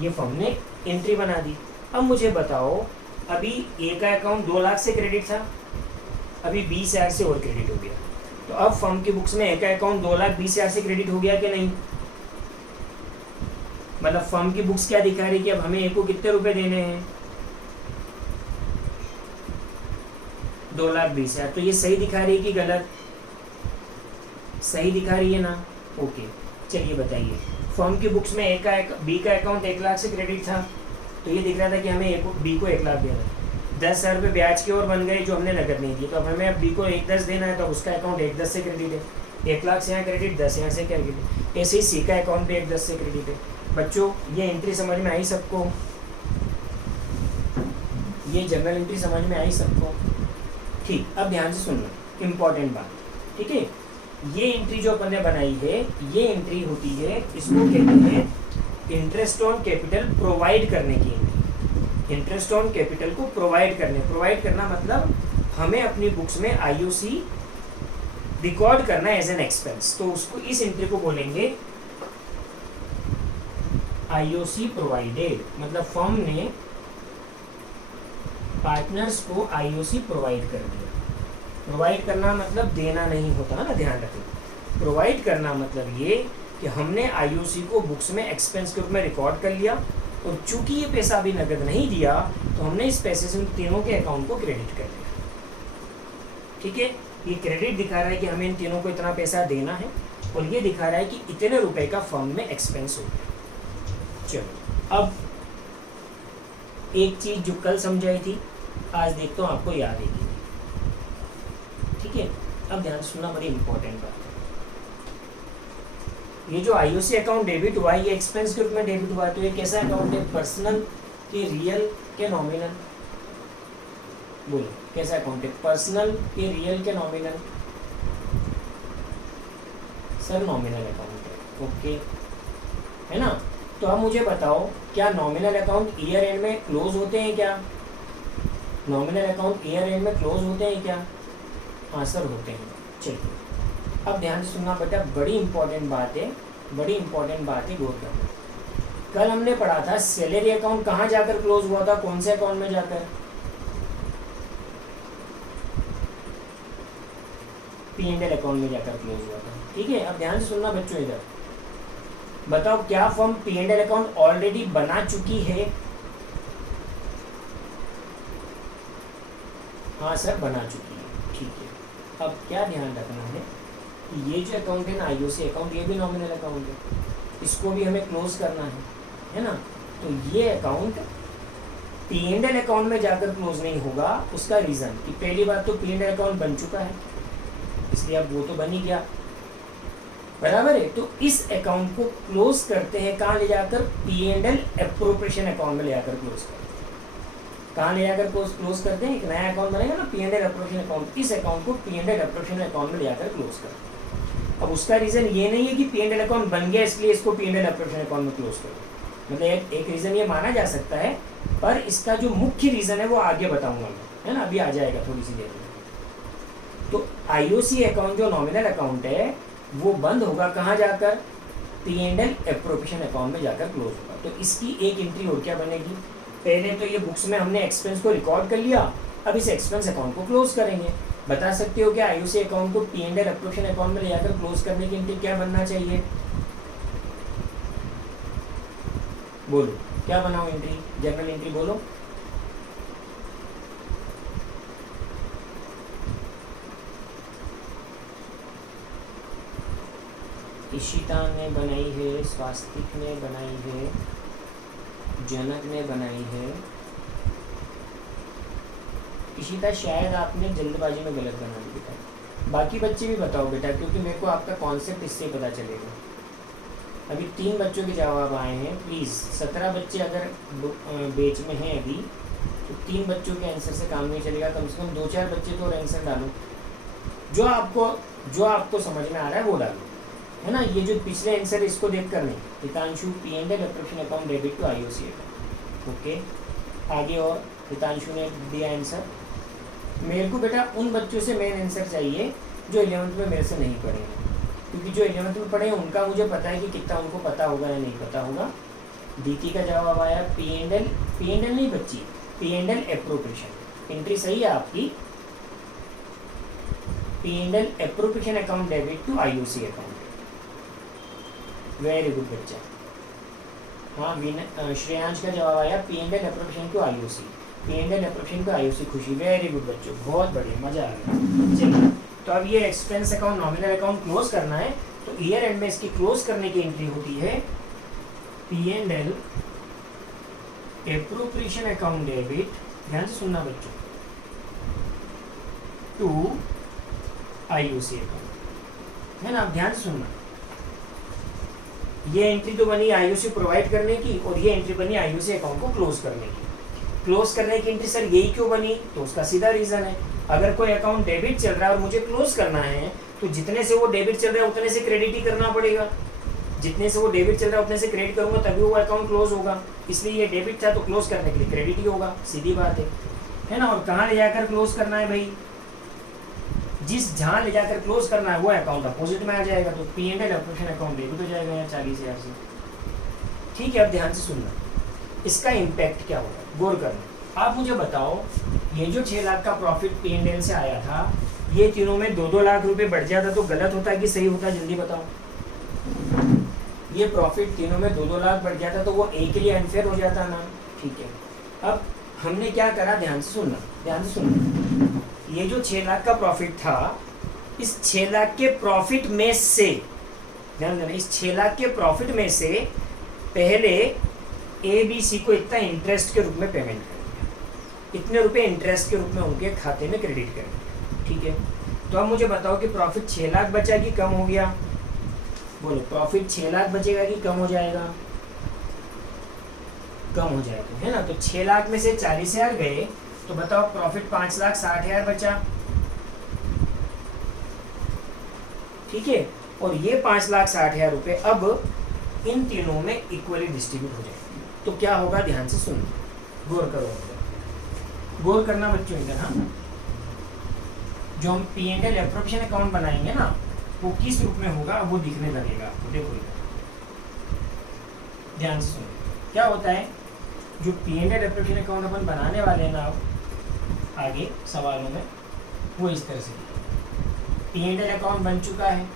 ये फर्म ने एंट्री बना दी। अब मुझे बताओ, अभी ए का अकाउंट 2 लाख से क्रेडिट था, अभी 20,000 से और क्रेडिट हो गया, तो अब फर्म की बुक्स में ए का अकाउंट 2,20,000 से क्रेडिट हो गया कि नहीं? मतलब फर्म की बुक्स क्या दिखा रही कि अब हमें ए को कितने रुपए देने हैं, 2,20,000। तो ये सही दिखा रही है कि गलत? सही दिखा रही है ना? ओके, चलिए बताइए, फर्म की बुक्स में ए का बी का अकाउंट 1 लाख से क्रेडिट था, तो ये दिख रहा था कि हमें ए को बी को 1 लाख देना है। 10,000 रुपये ब्याज के और बन गए जो हमने नकद नहीं दिए, तो अब हमें अब बी को 1,10 देना है, तो उसका अकाउंट 1,10 से क्रेडिट है। 1 लाख से यहाँ क्रेडिट, 10 यहाँ से क्रेडिट। ऐसे ही सी का अकाउंट भी 1,10 से क्रेडिट है। बच्चों ये एंट्री समझ में आई सबको? ये जनरल एंट्री समझ में आई सबको? ठीक, अब ध्यान से सुनना, इम्पॉर्टेंट बात, ठीक है। ये एंट्री जो अपन ने बनाई है, ये एंट्री होती है, इसको कहते हैं इंटरेस्ट ऑन कैपिटल प्रोवाइड करने की एंट्री। इंटरेस्ट ऑन कैपिटल को प्रोवाइड करना मतलब हमें अपनी बुक्स में आईओसी रिकॉर्ड करना एज एन एक्सपेंस, तो उसको इस एंट्री को बोलेंगे आईओसी प्रोवाइडेड। मतलब फर्म ने पार्टनर्स को आईओसी प्रोवाइड कर दिया। प्रोवाइड करना मतलब देना नहीं होता ना, ध्यान रखें। प्रोवाइड करना मतलब ये कि हमने आईओसी को बुक्स में एक्सपेंस के रूप में रिकॉर्ड कर लिया, और चूंकि ये पैसा अभी नगद नहीं दिया, तो हमने इस पैसे से उन तीनों के अकाउंट को क्रेडिट कर दिया। ठीक है, ये क्रेडिट दिखा रहा है कि हमें इन तीनों को इतना पैसा देना है, और ये दिखा रहा है कि इतने रुपए का फर्म में एक्सपेंस हो गया। चलो, अब एक चीज जो कल समझाई थी, आज देखता हूँ आपको याद है कि नहीं। ठीक है, अब ध्यान सुनना, बड़ी इंपॉर्टेंट बात है। ये जो आईओसी अकाउंट डेबिट हुआ, ये एक्सपेंस के रूप में डेबिट हुआ, तो ये कैसा अकाउंट है? पर्सनल के रियल के नॉमिनल? बोलो कैसा अकाउंट है? पर्सनल के रियल के नॉमिनल? सर नॉमिनल अकाउंट है। ओके, है ना? तो अब मुझे बताओ, क्या नॉमिनल अकाउंट ईयर एंड में क्लोज होते हैं क्या? नॉमिनल अकाउंट ईयर एंड में क्लोज होते हैं क्या? हाँ सर होते हैं। चलिए, अब ध्यान से सुनना बेटा, बड़ी इंपॉर्टेंट बात है, बड़ी इंपॉर्टेंट बात है, गौर करना। कल हमने पढ़ा था सैलरी अकाउंट कहाँ जाकर क्लोज हुआ था, कौन से अकाउंट में जाकर? P&L अकाउंट में जाकर क्लोज हुआ था। ठीक है, अब ध्यान से सुनना बच्चों, इधर बताओ, क्या फर्म P&L अकाउंट ऑलरेडी बना चुकी है? हाँ सर बना चुकी है। ठीक है, अब क्या ध्यान रखना है कि ये जो अकाउंट है ना, आईओसी अकाउंट, ये भी नॉमिनल अकाउंट है, इसको भी हमें क्लोज करना है ना? तो ये अकाउंट P&L अकाउंट में जाकर क्लोज नहीं होगा। उसका रीज़न कि पहली बात तो P&L अकाउंट बन चुका है, इसलिए अब वो तो बन ही गया, बराबर है। तो इस अकाउंट को क्लोज करते हैं कहाँ ले जाकर? P&L एप्रोप्रिएशन अकाउंट में ले जाकर क्लोज करते हैं। कहाँ ले जाकर क्लोज करते हैं? एक नया अकाउंट बनेगा ना, P&L एप्रोप्रिएशन अकाउंट, इस अकाउंट को P&L एप्रोप्रिएशन अकाउंट में ले जाकर क्लोज करते हैं। अब उसका रीज़न ये नहीं है कि P&L अकाउंट बन गया इसलिए इसको P&L एप्रोप्रिएशन अकाउंट में क्लोज करो, मतलब एक रीज़न ये माना जा सकता है, पर इसका जो मुख्य रीज़न है वो आगे बताऊंगा मैं, है ना? अभी आ जाएगा थोड़ी सी देर में। तो आईओसी अकाउंट जो नॉमिनल अकाउंट है वो बंद होगा कहाँ जाकर? P&L एप्रोप्रिएशन अकाउंट में जाकर क्लोज होगा। तो इसकी एक एंट्री और क्या बनेगी? पहले तो ये बुक्स में हमने एक्सपेंस को रिकॉर्ड कर लिया, अब इस एक्सपेंस अकाउंट को क्लोज करेंगे। बता सकते हो क्या आईओसी अकाउंट को P&L एप्रोप्रिएशन अकाउंट में ले जाकर क्लोज करने की एंट्री क्या बनना चाहिए? बोलो क्या बनाओ एंट्री, जनरल एंट्री बोलो। इशिता ने बनाई है, स्वास्तिक ने बनाई है, जनक ने बनाई है। इशिता शायद आपने जल्दबाजी में गलत बना दी बेटा, बाकी बच्चे भी बताओ बेटा, क्योंकि मेरे को आपका कॉन्सेप्ट इससे पता चलेगा। अभी 3 बच्चों के जवाब आए हैं, प्लीज़ 17 बच्चे अगर बेच में हैं अभी, तो 3 बच्चों के आंसर से काम नहीं चलेगा, कम से कम 2-4 बच्चे तो और आंसर डालो, जो आपको समझ में आ रहा है वो डालो, है ना? ये जो पिछले आंसर इसको देख कर नहीं, Hitanshu P&L appropriation account debit to IOC account. Okay, आगे और हितांशु ने दिया आंसर, मेरे को बेटा उन बच्चों से मेन आंसर चाहिए जो 11th में मेरे से नहीं पढ़े हैं, क्योंकि जो 11th में पढ़े हैं उनका मुझे पता है कि कितना उनको पता होगा या नहीं पता होगा। डीटी का जवाब आया P&L नहीं बच्ची, P&L एप्रोप्रिएशन। एंट्री सही है आपकी, P&L appropriation account debit to IOC account. Very good बच्चा। हाँ श्रेयांश का जवाब आया P&L appropriation to IOC, P&L appropriation to IOC। Khushi, very good बच्चों, बहुत बढ़िया, मजा आ गया। चलिए, तो अब ये expense account nominal account close करना है, तो ईयर एंड में इसकी क्लोज करने की एंट्री होती है P&L एप्रोप्रिएशन अकाउंट डेबिट, ध्यान से सुनना बच्चों, टू IOC अकाउंट, है ना, आप ध्यान से सुनना। ये एंट्री तो बनी IOC प्रोवाइड करने की, और ये एंट्री बनी IOC अकाउंट को क्लोज करने की। क्लोज करने की एंट्री सर यही क्यों बनी, तो उसका सीधा रीजन है, अगर कोई अकाउंट डेबिट चल रहा है और मुझे क्लोज करना है, तो जितने से वो डेबिट चल रहा है उतने से क्रेडिट ही करना पड़ेगा। जितने से वो डेबिट चल रहा है उतने से क्रेडिट करूंगा तभी वो अकाउंट क्लोज होगा। इसलिए ये डेबिट था तो क्लोज करने के लिए क्रेडिट ही होगा, सीधी बात है ना। और कहाँ ले जाकर क्लोज करना है भाई, जहाँ ले जाकर क्लोज करना है वो अकाउंट अपोजिट में आ जाएगा, तो P&L एप्रोप्रिएशन अकाउंट डेबिट हो जाएगा यहाँ 40,000 से। ठीक है, अब ध्यान से सुनना, इसका इम्पैक्ट क्या होगा, गौर करना। आप मुझे बताओ, ये जो 6 लाख का प्रॉफिट P&L से आया था, ये तीनों में 2-2 लाख रुपए बढ़ जाता तो गलत होता कि सही होता, जल्दी बताओ। ये प्रॉफिट तीनों में 2-2 लाख बढ़ जाता तो वो एक के लिए अनफेयर हो जाता ना। ठीक है, अब हमने क्या करा, ध्यान से सुनना, ध्यान से सुनना। ये जो 6 लाख का प्रॉफिट था, इस 6 लाख के प्रॉफिट में से, ध्यान देना, इस 6 लाख के प्रॉफिट में से पहले ABC को इतना इंटरेस्ट के रूप में पेमेंट करेंगे, इतने रुपए इंटरेस्ट के रूप में उनके खाते में क्रेडिट करेंगे। ठीक है, तो अब मुझे बताओ कि प्रॉफिट 6 लाख बचा कि कम हो गया, बोलो, प्रॉफिट 6 लाख बचेगा कि कम हो जाएगा, कम हो जाएगा, है ना। तो 6 लाख में से 40,000 गए, तो बताओ प्रॉफिट 5,60,000 बचा। ठीक है, और ये 5,60,000 रुपए अब इन तीनों में इक्वली डिस्ट्रीब्यूट हो जाएंगे। तो क्या होगा, ध्यान से सुनो, गौर करो, गौर करना बच्चों इधर। हाँ, जो हम P&L एप्रोप्रिएशन अकाउंट बनाएंगे ना, वो किस रूप में होगा वो दिखने लगेगा आपको। देखो ध्यान से सुनो, क्या होता है, जो P&L एप्रोप्रिएशन अकाउंट अपन बनाने वाले हैं ना अब आगे सवालों में, वो इस तरह से P&L अकाउंट बन चुका है।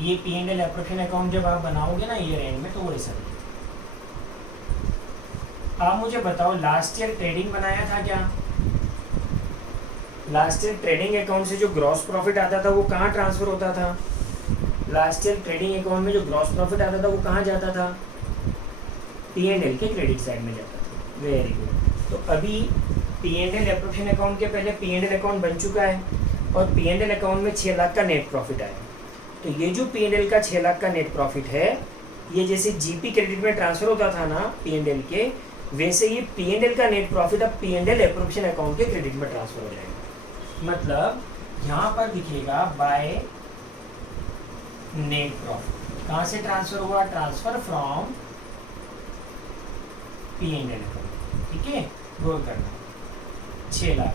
ये P&L एप्रोप्रिएशन अकाउंट जब आप बनाओगे ना ईयर एंड में, तो वो ऐसा। आप मुझे बताओ, लास्ट ईयर ट्रेडिंग बनाया था क्या, लास्ट ईयर ट्रेडिंग अकाउंट से जो ग्रॉस प्रॉफिट आता था वो कहाँ ट्रांसफर होता था, लास्ट ईयर ट्रेडिंग अकाउंट में जो ग्रॉस प्रॉफिट आता था वो कहाँ जाता था, P&L के क्रेडिट साइड में जाता था। Very good. तो अभी P&L एप्रोप्रिएशन अकाउंट के पहले P&L अकाउंट बन चुका है, और P&L अकाउंट में 6 लाख का नेट प्रॉफिट आया। तो ये जो P&L का 6 लाख का नेट प्रॉफिट है, ये जैसे GP क्रेडिट में ट्रांसफर होता था ना P&L के, वैसे ये P&L का नेट प्रॉफिट अब P&L एप्रोप्रिएशन अकाउंट के क्रेडिट में ट्रांसफर हो जाएगा। मतलब यहाँ पर दिखेगा बाय नेट प्रॉफिट। कहाँ से ट्रांसफर हुआ, ट्रांसफर फ्रॉम P&L अकाउंट। ठीक है, गौर करना, 6 लाख।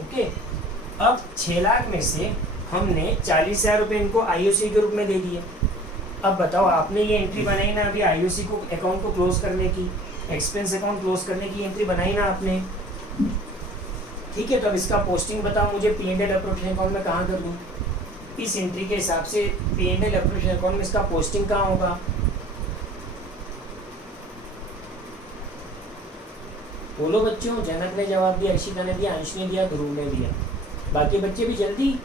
ओके, अब 6 लाख में से हमने 40,000 रुपये इनको IOC के रूप में दे दिए। अब बताओ, आपने ये एंट्री बनाई ना अभी IOC को अकाउंट को क्लोज करने की, एक्सपेंस अकाउंट क्लोज करने की एंट्री बनाई ना आपने। ठीक है, तो अब इसका पोस्टिंग बताओ मुझे, P&L एप्रोप्रिएशन अकाउंट में कहाँ कर दूँ। इस एंट्री के हिसाब से P&L एप्रोप्रिएशन अकाउंट में इसका पोस्टिंग कहाँ होगा, बोलो बच्चों। जनक ने जवाब दिया, अक्षिता ने दिया, अंश ने दिया, ध्रुव ने दिया, बाकी बच्चे भी जल्दी।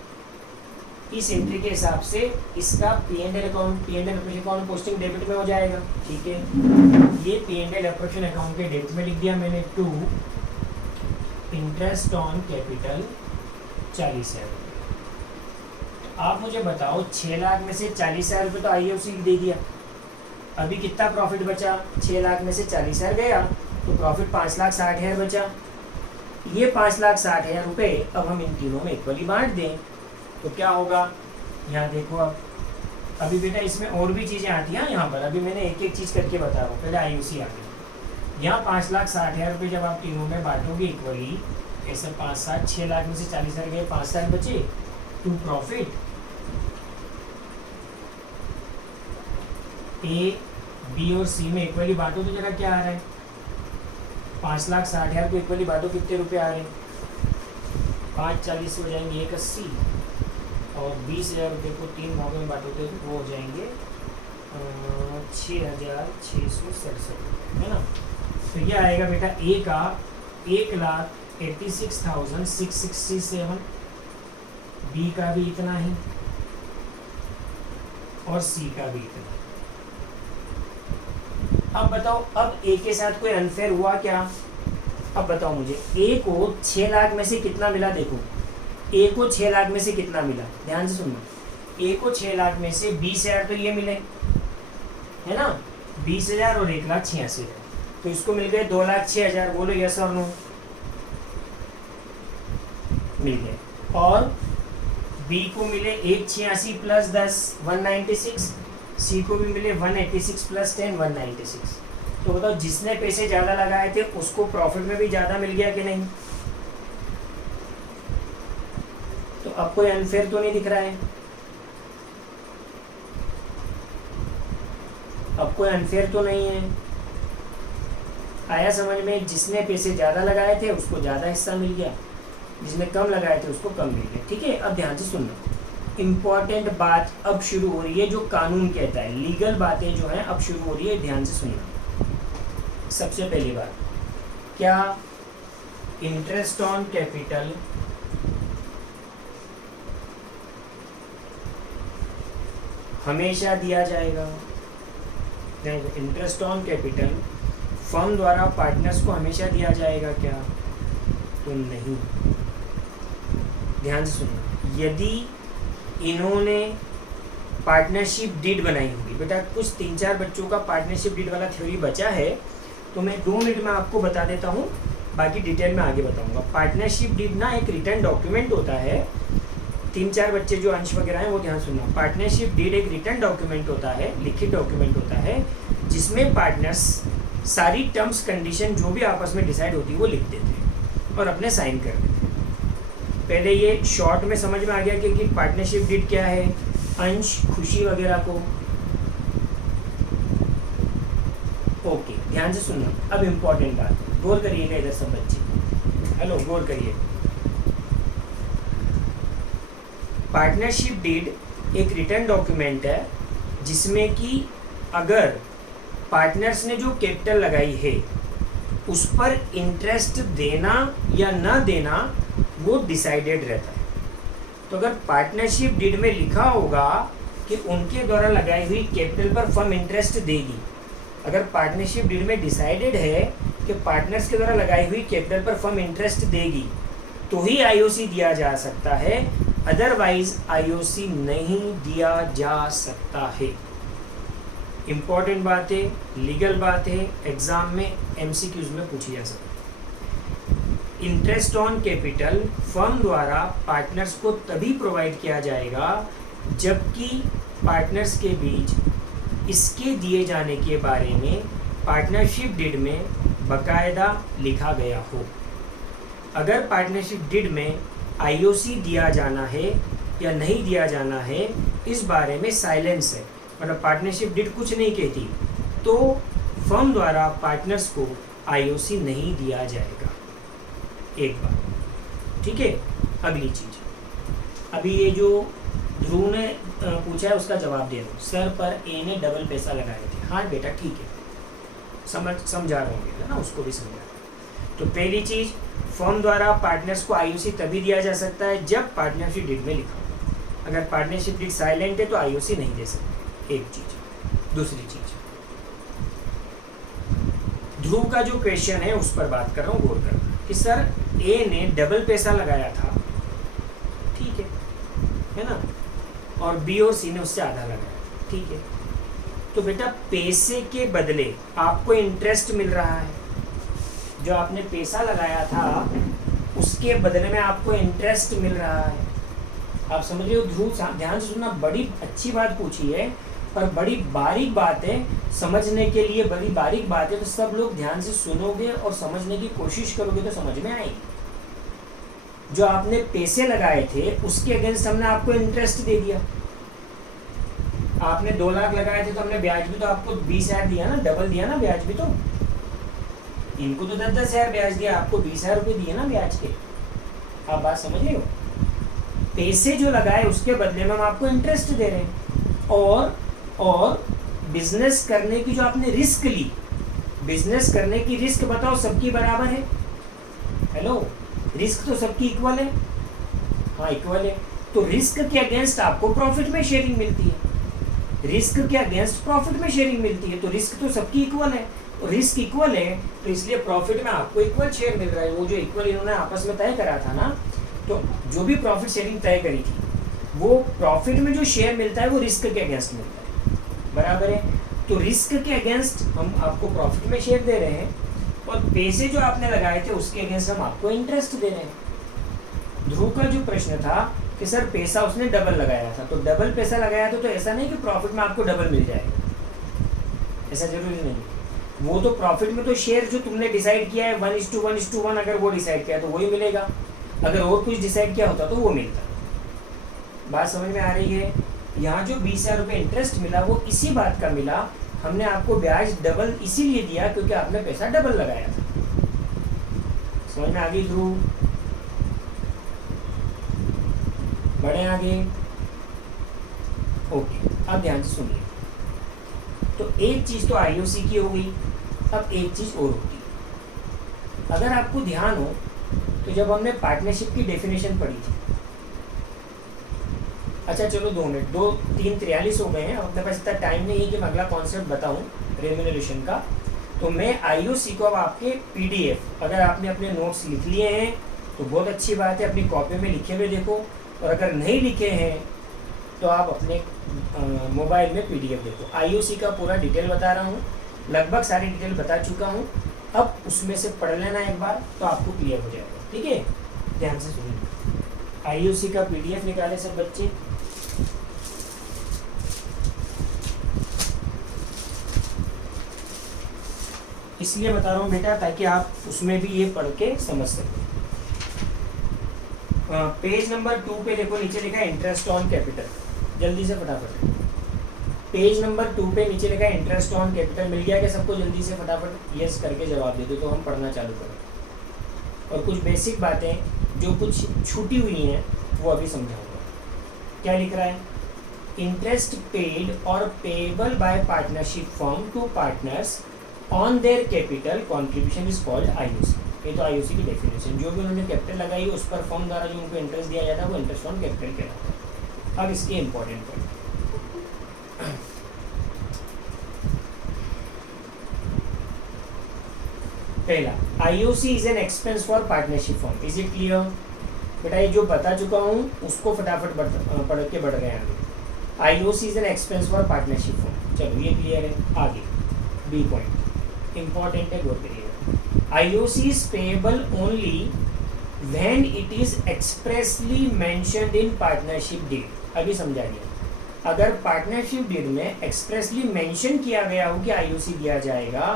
इस एंट्री के हिसाब से इसका P&L account, P&L appropriation account posting debit में हो जाएगा। ठीक है, ये P&L एप्रोप्रिएशन अकाउंट के डेबिट में लिख दिया मैंने, टू इंटरेस्ट ऑन कैपिटल 40,000 रुपये। आप मुझे बताओ, 6 लाख में से 40,000 रुपये तो IOC दे दिया, अभी कितना प्रॉफिट बचा, 6 लाख में से 40,000 गया तो प्रॉफिट 5,60,000 बचा। ये 5,60,000 रुपये अब हम इन तीनों में इक्वली बांट दें तो क्या होगा, यहाँ देखो। अब अभी बेटा इसमें और भी चीज़ें आती हैं यहाँ पर, अभी मैंने एक एक चीज़ करके बता रहा हूँ, पहले IOC आ गई। यहाँ 5,60,000 रुपये जब आप तीनों में बांटोगे इक्वली, ऐसे 5 7 6 लाख में से 40,000 गए, 5 लाख बचे टू प्रॉफिट। ए बी और सी में इक्वली बांटो तो जरा क्या आ रहा है, 5,60,000 को इक्वली बांटो कितने रुपए आ रहे हैं, 5 40 हो जाएंगे 180, और 20,000 रुपये को 3 भागों में बांटोगे तो वो हो जाएंगे 6,667 है ना। तो ये आएगा बेटा ए का 1,86,667, बी का भी इतना ही और सी का भी इतना। अब बताओ, अब ए के साथ कोई अनफेयर हुआ क्या? अब बताओ मुझे, ए को 6 लाख में से कितना मिला? देखो ए को 6 लाख में से कितना मिला, ध्यान से सुनना। ए को 6 लाख में से 20,000 तो ये मिले है ना, 20,000 और 1,86,000, तो इसको मिल गए 2,06,000। बोलो यस और नो, मिल गए। और बी को मिले 186 प्लस 10 196, सी को भी मिले 186 प्लस 10 196। तो बताओ जिसने पैसे ज़्यादा लगाए थे उसको प्रॉफिट में भी ज़्यादा मिल गया कि नहीं? तो अब कोई अनफेयर तो नहीं दिख रहा है, अब कोई अनफेयर तो नहीं है। आया समझ में? जिसने पैसे ज़्यादा लगाए थे उसको ज़्यादा हिस्सा मिल गया, जिसने कम लगाए थे उसको कम मिल गया। ठीक है, अब ध्यान से सुनना, इम्पॉर्टेंट बात अब शुरू हो रही है जो कानून कहता है, लीगल बातें जो हैं अब शुरू हो रही है, ध्यान से सुनना। सबसे पहली बात, क्या इंटरेस्ट ऑन कैपिटल हमेशा दिया जाएगा? इंटरेस्ट ऑन कैपिटल फर्म द्वारा पार्टनर्स को हमेशा दिया जाएगा क्या? तो नहीं। ध्यान से सुनना, यदि इन्होंने पार्टनरशिप डीड बनाई होगी, बेटा कुछ 3-4 बच्चों का पार्टनरशिप डीड वाला थ्योरी बचा है तो मैं 2 मिनट में आपको बता देता हूँ, बाकी डिटेल में आगे बताऊंगा। पार्टनरशिप डीड ना एक रिटर्न डॉक्यूमेंट होता है, 3-4 बच्चे जो अंश वगैरह हैं वो ध्यान सुनना। पार्टनरशिप डीड एक रिटर्न डॉक्यूमेंट होता है, लिखित डॉक्यूमेंट होता है, जिसमें पार्टनर्स सारी टर्म्स कंडीशन जो भी आपस में डिसाइड होती है वो लिख देते हैं और अपने साइन कर देते हैं। पहले ये शॉर्ट में समझ में आ गया कि पार्टनरशिप डीड क्या है, अंश खुशी वगैरह को। ओके, ध्यान से सुनना। अब इम्पोर्टेंट बात, गौर करिएगा इधर सब बच्चे, हेलो गौर करिए। पार्टनरशिप डीड एक रिटर्न डॉक्यूमेंट है जिसमें कि अगर पार्टनर्स ने जो कैपिटल लगाई है उस पर इंटरेस्ट देना या ना देना वो डिसाइडेड रहता है। तो अगर पार्टनरशिप डीड में लिखा होगा कि उनके द्वारा लगाई हुई कैपिटल पर फर्म इंटरेस्ट देगी, अगर पार्टनरशिप डीड में डिसाइडेड है कि पार्टनर्स के द्वारा लगाई हुई कैपिटल पर फर्म इंटरेस्ट देगी तो ही आईओसी दिया जा सकता है, अदरवाइज आईओसी नहीं दिया जा सकता है। इंपॉर्टेंट बात है, लीगल बात है, एग्जाम में एमसीक्यूज में पूछी जा सकती है। इंटरेस्ट ऑन कैपिटल फर्म द्वारा पार्टनर्स को तभी प्रोवाइड किया जाएगा जबकि पार्टनर्स के बीच इसके दिए जाने के बारे में पार्टनरशिप डीड में बकायदा लिखा गया हो। अगर पार्टनरशिप डीड में आईओसी दिया जाना है या नहीं दिया जाना है इस बारे में साइलेंस है, मतलब पार्टनरशिप डीड कुछ नहीं कहती, तो फर्म द्वारा पार्टनर्स को आईओसी नहीं दिया जाएगा। एक बात, ठीक है। अगली चीज, अभी ये जो ध्रुव ने पूछा है उसका जवाब दे दो। सर पर ए ने डबल पैसा लगाए थे। हाँ बेटा ठीक है, समझा रहा हूँ है ना, उसको भी समझा। तो पहली चीज, फर्म द्वारा पार्टनर्स को आईओसी तभी दिया जा सकता है जब पार्टनरशिप डीड में लिखा हो। अगर पार्टनरशिप डीड साइलेंट है तो आईओसी नहीं दे सकते, एक चीज। दूसरी चीज, ध्रुव का जो क्वेश्चन है उस पर बात कर रहा हूँ, गौर करना कि सर ए ने डबल पैसा लगाया था, ठीक है ना, और बी और सी ने उससे आधा लगाया, ठीक है। तो बेटा पैसे के बदले आपको इंटरेस्ट मिल रहा है, जो आपने पैसा लगाया था उसके बदले में आपको इंटरेस्ट मिल रहा है। आप समझ रहे हो ध्रुव? ध्यान से सुनना, बड़ी अच्छी बात पूछी है पर बड़ी बारीक बात है, समझने के लिए बड़ी बारीक बात है, तो सब लोग ध्यान से सुनोगे और समझने की कोशिश करोगे तो समझ में आएगी। जो आपने पैसे लगाए थे उसके अगेंस्ट हमने आपको इंटरेस्ट दे दिया। आपने 2 लाख लगाए थे तो हमने ब्याज भी तो आपको 20,000 दिया ना, डबल दिया ना ब्याज भी। तो इनको तो 10,000 ब्याज दिया, आपको 20,000 रुपये दिए ना ब्याज के। आप बात समझ रहे हो? पैसे जो लगाए उसके बदले में हम आपको इंटरेस्ट दे रहे हैं। और बिजनेस करने की जो आपने रिस्क ली, बिजनेस करने की रिस्क बताओ सबकी बराबर है? हेलो, रिस्क तो सबकी इक्वल है। हाँ इक्वल है, तो रिस्क के अगेंस्ट आपको प्रॉफिट में शेयरिंग मिलती है, रिस्क के अगेंस्ट प्रॉफिट में शेयरिंग मिलती है, तो रिस्क तो सबकी इक्वल है। रिस्क इक्वल है तो इसलिए प्रॉफिट में आपको इक्वल शेयर मिल रहा है। वो जो इक्वल इन्होंने आपस में तय करा था ना, तो जो भी प्रॉफिट शेयरिंग तय करी थी, वो प्रॉफिट में जो शेयर मिलता है वो रिस्क के अगेंस्ट मिलता है, बराबर है। तो रिस्क के अगेंस्ट हम आपको प्रॉफिट में शेयर दे रहे हैं, और पैसे जो आपने लगाए थे उसके अगेंस्ट हम आपको इंटरेस्ट दे रहे हैं। ध्रुव का जो प्रश्न था कि सर पैसा उसने डबल लगाया था, तो डबल पैसा लगाया था तो ऐसा नहीं कि प्रॉफिट में आपको डबल मिल जाएगा, ऐसा जरूरी नहीं। वो तो प्रॉफिट में तो शेयर जो तुमने डिसाइड किया है 1:1:1, अगर वो डिसाइड किया तो वही मिलेगा, अगर और कुछ डिसाइड किया होता तो वो मिलता। बात समझ में आ रही है? यहाँ जो 20,000 रुपये इंटरेस्ट मिला वो इसी बात का मिला, हमने आपको ब्याज डबल इसीलिए दिया क्योंकि आपने पैसा डबल लगाया था। समझ में आ गई ध्रुव? बढ़े आगे। ओके, अब ध्यान से सुनिए। तो एक चीज तो आईओसी की हो गई, अब एक चीज और होती है। अगर आपको ध्यान हो तो जब हमने पार्टनरशिप की डेफिनेशन पढ़ी थी, अच्छा चलो 2 मिनट, 2:43 हो गए हैं, अपने पास इतना टाइम नहीं है कि मैं अगला कॉन्सेप्ट बताऊं रेम्यूनरेशन का। तो मैं आईओसी को अब आपके पीडीएफ, अगर आपने अपने नोट्स लिख लिए हैं तो बहुत अच्छी बात है, अपनी कॉपी में लिखे हुए देखो, और अगर नहीं लिखे हैं तो आप अपने मोबाइल में पीडीएफ देखो। आईओसी का पूरा डिटेल बता रहा हूँ, लगभग सारी डिटेल बता चुका हूँ, अब उसमें से पढ़ लेना एक बार तो आपको क्लियर हो जाएगा, ठीक है? ध्यान से सुनिए। आईओसी का पीडीएफ निकाले सब बच्चे। इसलिए बता रहा हूँ बेटा ताकि आप उसमें भी ये पढ़ के समझ सकें। पेज नंबर 2 पे देखो, नीचे लिखा है इंटरेस्ट ऑन कैपिटल, जल्दी से फटाफट। पेज नंबर 2 पे नीचे लिखा है इंटरेस्ट ऑन कैपिटल। मिल गया क्या सबको? जल्दी से फटाफट यस करके जवाब दे दो तो हम पढ़ना चालू करें। और कुछ बेसिक बातें जो कुछ छूटी हुई हैं वो अभी समझाऊंगा। क्या लिख रहा है? इंटरेस्ट पेड और payable by partnership firm to partners on their capital contribution is called IOC. ये तो आईओसी की डेफिनेशन, जो भी उन्होंने कैपिटल लगाई उस पर फर्म द्वारा जो उनको इंटरेस्ट दिया जाता है वो इंटरेस्ट ऑन कैपिटल कहलाता है। अब इसके इंपॉर्टेंट पॉइंट, पहला, IOC is an expense for partnership firm. Is it clear? बेटा ये जो बता चुका हूँ उसको फटाफट पढ़ के बढ़ गए आगे। IOC is an expense for partnership firm, चलो ये क्लियर है। आगे बी पॉइंट इंपॉर्टेंट है, गौर करिएगा। IOC is payable only when it is expressly mentioned in partnership deed. अभी समझा दिया, अगर पार्टनरशिप डीड में एक्सप्रेसली मेंशन किया गया हो कि आईओसी दिया जाएगा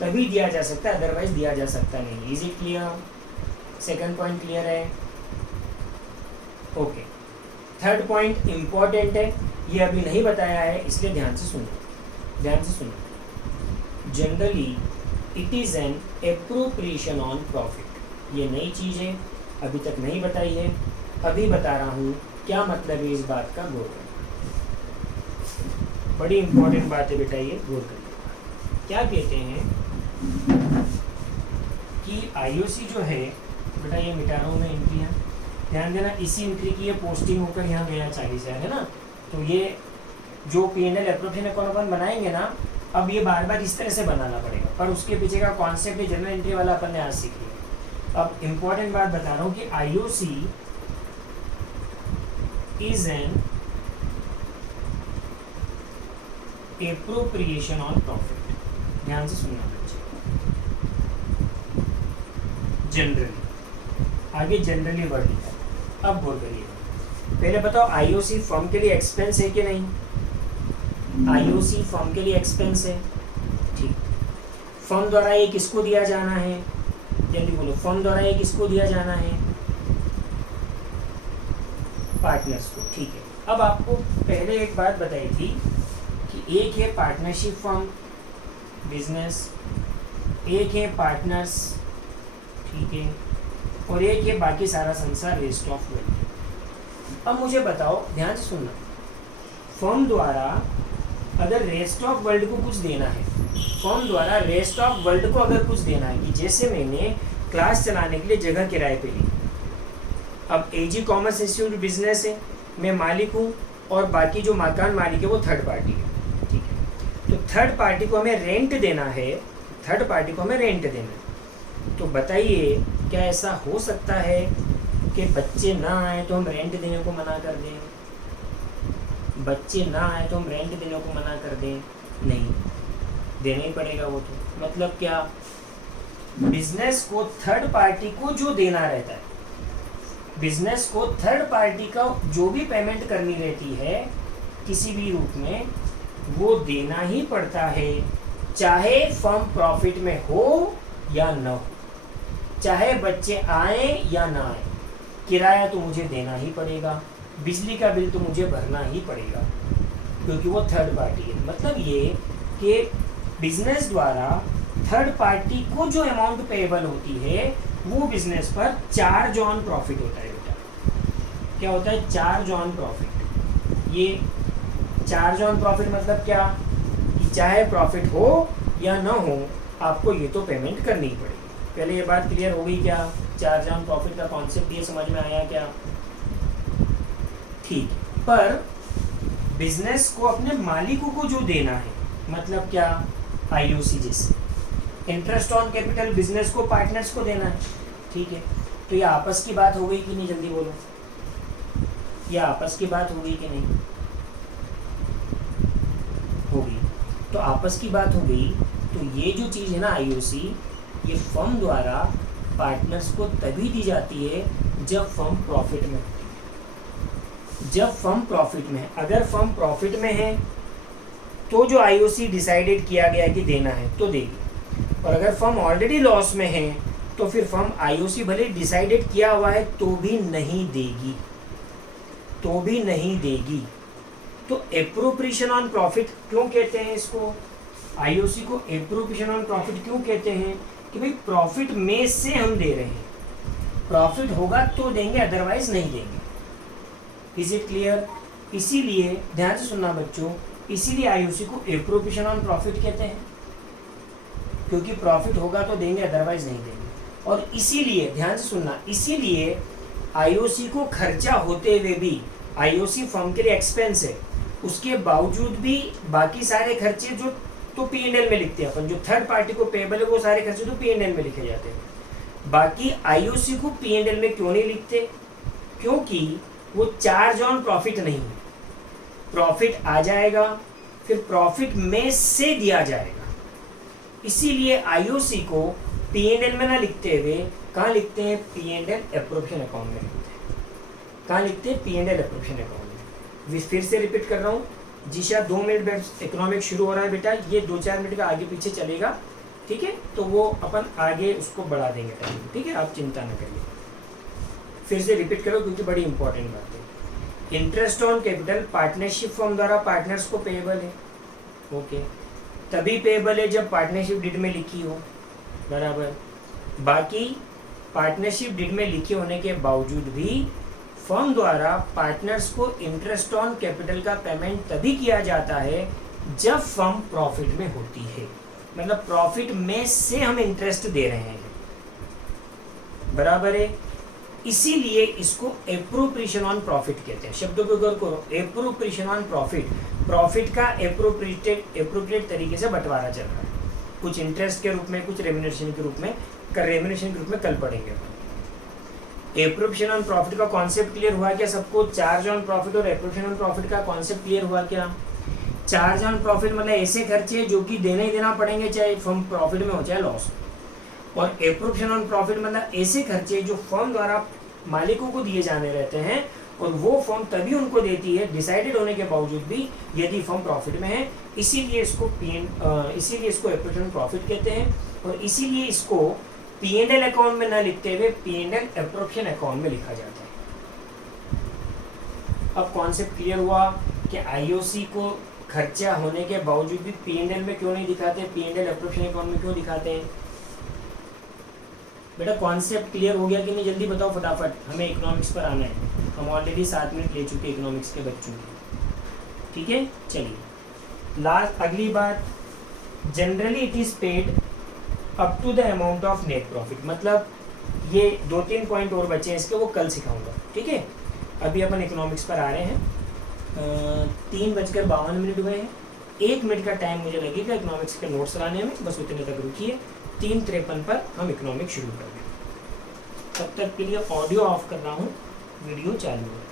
तभी दिया जा सकता है, अदरवाइज दिया जा सकता नहीं। Is it clear? Second point clear है? ओके। थर्ड पॉइंट इंपॉर्टेंट है, ये अभी नहीं बताया है इसलिए ध्यान से सुनो, ध्यान से सुनो। Generally it is an appropriation on profit. ये नई चीज है, अभी तक नहीं बताई है, अभी बता रहा हूँ क्या मतलब है इस बात का, गौर करें। बड़ी इंपॉर्टेंट बात है बेटा ये, गौर करें। क्या कहते हैं कि आईओसी जो है बेटा, ये मिटा रहा हूँ मैं एंट्रियाँ, ध्यान देना, इसी एंट्री की ये पोस्टिंग होकर यहाँ गया 40,000 है ना। तो ये जो P&L एप्रोप्रिएशन अकाउंट अपन बनाएंगे ना, अब ये बार बार इस तरह से बनाना पड़ेगा, पर उसके पीछे का कॉन्सेप्ट जनरल एंट्री वाला अपन ने आज सीख लिया। अब इंपॉर्टेंट बात बता रहा हूँ कि IOC is an appropriation on profit. ध्यान से सुनना बच्चे, जनरली, आगे जनरली वर्ड लिखा है। अब गौर करिए, पहले बताओ आईओसी फर्म के लिए एक्सपेंस है कि नहीं? आईओसी फर्म के लिए एक्सपेंस है, ठीक। फर्म द्वारा ये किसको दिया जाना है, जल्दी बोलो, फर्म द्वारा ये किसको दिया जाना है, पार्टनर्स को, ठीक है। अब आपको पहले एक बात बताई थी कि एक है पार्टनरशिप फर्म बिजनेस, एक है पार्टनर्स, ठीक है, और एक है बाकी सारा संसार, रेस्ट ऑफ वर्ल्ड। अब मुझे बताओ, ध्यान से सुनना, फर्म द्वारा अगर रेस्ट ऑफ वर्ल्ड को कुछ देना है, फर्म द्वारा रेस्ट ऑफ वर्ल्ड को अगर कुछ देना है, कि जैसे मैंने क्लास चलाने के लिए जगह किराए पे ली, अब एजी कॉमर्स इंस्टीट्यूट बिजनेस है, मैं मालिक हूँ और बाकी जो मकान मालिक है वो थर्ड पार्टी है, ठीक है। तो थर्ड पार्टी को हमें रेंट देना है, थर्ड पार्टी को हमें रेंट देना है। तो बताइए क्या ऐसा हो सकता है कि बच्चे ना आए तो हम रेंट देने को मना कर दें, बच्चे ना आए तो हम रेंट देने को मना कर दें? नहीं, देना ही पड़ेगा वो तो। मतलब क्या, बिजनेस को थर्ड पार्टी को जो देना रहता है, बिजनेस को थर्ड पार्टी का जो भी पेमेंट करनी रहती है किसी भी रूप में, वो देना ही पड़ता है, चाहे फर्म प्रॉफिट में हो या न हो, चाहे बच्चे आए या ना आए, किराया तो मुझे देना ही पड़ेगा, बिजली का बिल तो मुझे भरना ही पड़ेगा, क्योंकि वो थर्ड पार्टी है। मतलब ये कि बिजनेस द्वारा थर्ड पार्टी को जो अमाउंट पेएबल होती है वो बिजनेस पर चार्ज ऑन प्रॉफिट होता है बेटा। क्या होता है? Charge on profit. ये चार्ज ऑन प्रॉफिट मतलब क्या, कि चाहे प्रॉफिट हो या ना हो आपको ये तो पेमेंट करनी ही पड़ेगी। पहले ये बात क्लियर हो गई क्या? चार्ज ऑन प्रॉफिट का कॉन्सेप्ट ये समझ में आया क्या? ठीक। पर बिजनेस को अपने मालिकों को जो देना है, मतलब क्या, आईओसी जैसे इंटरेस्ट ऑन कैपिटल बिजनेस को पार्टनर्स को देना है, ठीक है। तो ये आपस की बात हो गई कि नहीं? जल्दी बोलो, ये आपस की बात हो गई कि नहीं? हो गई। तो आपस की बात हो गई तो ये जो चीज़ है ना आईओसी, ये फर्म द्वारा पार्टनर्स को तभी दी जाती है जब फर्म प्रॉफिट में होती है। जब फर्म प्रॉफिट में है, अगर फर्म प्रॉफिट में है तो जो आईओसी डिसाइडेड किया गया कि देना है तो देगी, और अगर फर्म ऑलरेडी लॉस में है तो फिर फर्म आईओसी भले डिसाइडेड किया हुआ है तो भी नहीं देगी, तो भी नहीं देगी। तो एप्रोप्रिएशन ऑन प्रॉफिट क्यों कहते हैं इसको, आईओसी को एप्रोप्रिएशन ऑन प्रॉफिट क्यों कहते हैं? कि भाई प्रॉफिट में से हम दे रहे हैं, प्रॉफिट होगा तो देंगे, अदरवाइज नहीं देंगे। Is it clear? इसीलिए ध्यान से सुनना बच्चों, इसीलिए आईओसी को एप्रोप्रिएशन ऑन प्रॉफिट कहते हैं, क्योंकि प्रॉफिट होगा तो देंगे, अदरवाइज नहीं देंगे। और इसीलिए ध्यान से सुनना, इसीलिए आईओसी को खर्चा होते हुए भी, आईओसी फर्म के लिए एक्सपेंस है, उसके बावजूद भी बाकी सारे खर्चे जो तो P&L में लिखते हैं अपन, जो थर्ड पार्टी को पेएबल है वो सारे खर्चे तो P&L में लिखे जाते हैं। बाकी आईओसी को P&L में क्यों नहीं लिखते? क्योंकि वो चार्ज ऑन प्रॉफिट नहीं है। प्रॉफिट आ जाएगा फिर प्रॉफिट में से दिया जाएगा, इसीलिए आईओसी को P&L में ना लिखते हुए कहाँ लिखते हैं? P&L एप्रोप्रिएशन अकाउंट में लिखते हैं। कहाँ लिखते हैं? P&L एप्रोप्रिएशन अकाउंट में। फिर से रिपीट कर रहा हूँ, जीशा 2 मिनट बैठ इकोनॉमिक शुरू हो रहा है बेटा, ये 2-4 मिनट का आगे पीछे चलेगा, ठीक है? तो वो अपन आगे उसको बढ़ा देंगे टाइम, ठीक है? आप चिंता न करिए। फिर से रिपीट करो क्योंकि बड़ी इंपॉर्टेंट बात है। Interest on capital partnership firm द्वारा पार्टनर्स को पेएबल है, ओके, तभी पेएबल है जब पार्टनरशिप डीड में लिखी हो, बराबर। बाकी पार्टनरशिप डीड में लिखे होने के बावजूद भी फर्म द्वारा पार्टनर्स को इंटरेस्ट ऑन कैपिटल का पेमेंट तभी किया जाता है जब फर्म प्रॉफिट में होती है, मतलब प्रॉफिट में से हम इंटरेस्ट दे रहे हैं, बराबर है। इसीलिए इसको एप्रोप्रिएशन ऑन प्रॉफिट कहते हैं। शब्दों पे गौर करो, एप्रोप्रिएशन ऑन प्रॉफिट, प्रॉफिट का एप्रोप्रिएट तरीके से बंटवारा चल रहा है, कुछ इंटरेस्ट के रूप में, कुछ रेम्युनरेशन के रूप में, कल पढ़ेंगे। एप्रोप्रिएशन ऑन प्रॉफिट का कॉन्सेप्ट क्लियर हुआ क्या सबको? चार्ज ऑन प्रॉफिट और एप्रोप्रिएशन ऑन प्रॉफिट का कॉन्सेप्ट क्लियर हुआ क्या? चार्ज ऑन प्रॉफिट मतलब ऐसे खर्चे जो कि देना ही देना पड़ेंगे, चाहे फर्म प्रॉफिट में हो चाहे लॉस। और एप्रोप्रिएशन ऑन प्रॉफिट मतलब ऐसे खर्चे जो फर्म द्वारा मालिकों को दिए जाने रहते हैं और वो फर्म तभी उनको देती है डिसाइडेड होने के बावजूद भी यदि फर्म प्रॉफिट में है। इसीलिए इसको इसीलिए इसको ऑपरेटिंग प्रॉफिट कहते हैं, और इसीलिए इसको P&L अकाउंट में ना लिखते हुए P&L एब्जॉर्प्शन अकाउंट में लिखा जाता है। अब कॉन्सेप्ट क्लियर हुआ कि आईओसी को खर्चा होने के बावजूद भी P&L में क्यों नहीं दिखाते, P&L एब्जॉर्प्शन अकाउंट में क्यों दिखाते हैं। बेटा कॉन्सेप्ट क्लियर हो गया कि नहीं, जल्दी बताओ फटाफट, हमें इकोनॉमिक्स पर आना है, हम ऑलरेडी 7 मिनट ले चुके इकोनॉमिक्स के बच्चों के। ठीक है, चलिए लास्ट अगली बात, generally it is paid up to the amount of net profit. मतलब ये 2-3 पॉइंट और बचे हैं इसके, वो कल सिखाऊंगा। ठीक है, अभी अपन इकोनॉमिक्स पर आ रहे हैं। 3:52 हुए हैं, 1 मिनट का टाइम मुझे लगेगा इकोनॉमिक्स के नोट्स लाने में, बस उतने तक रुकिए। 3:53 पर हम इकोनॉमिक्स शुरू करेंगे। तब तक के लिए ऑडियो ऑफ कर रहा हूँ, वीडियो चालू है।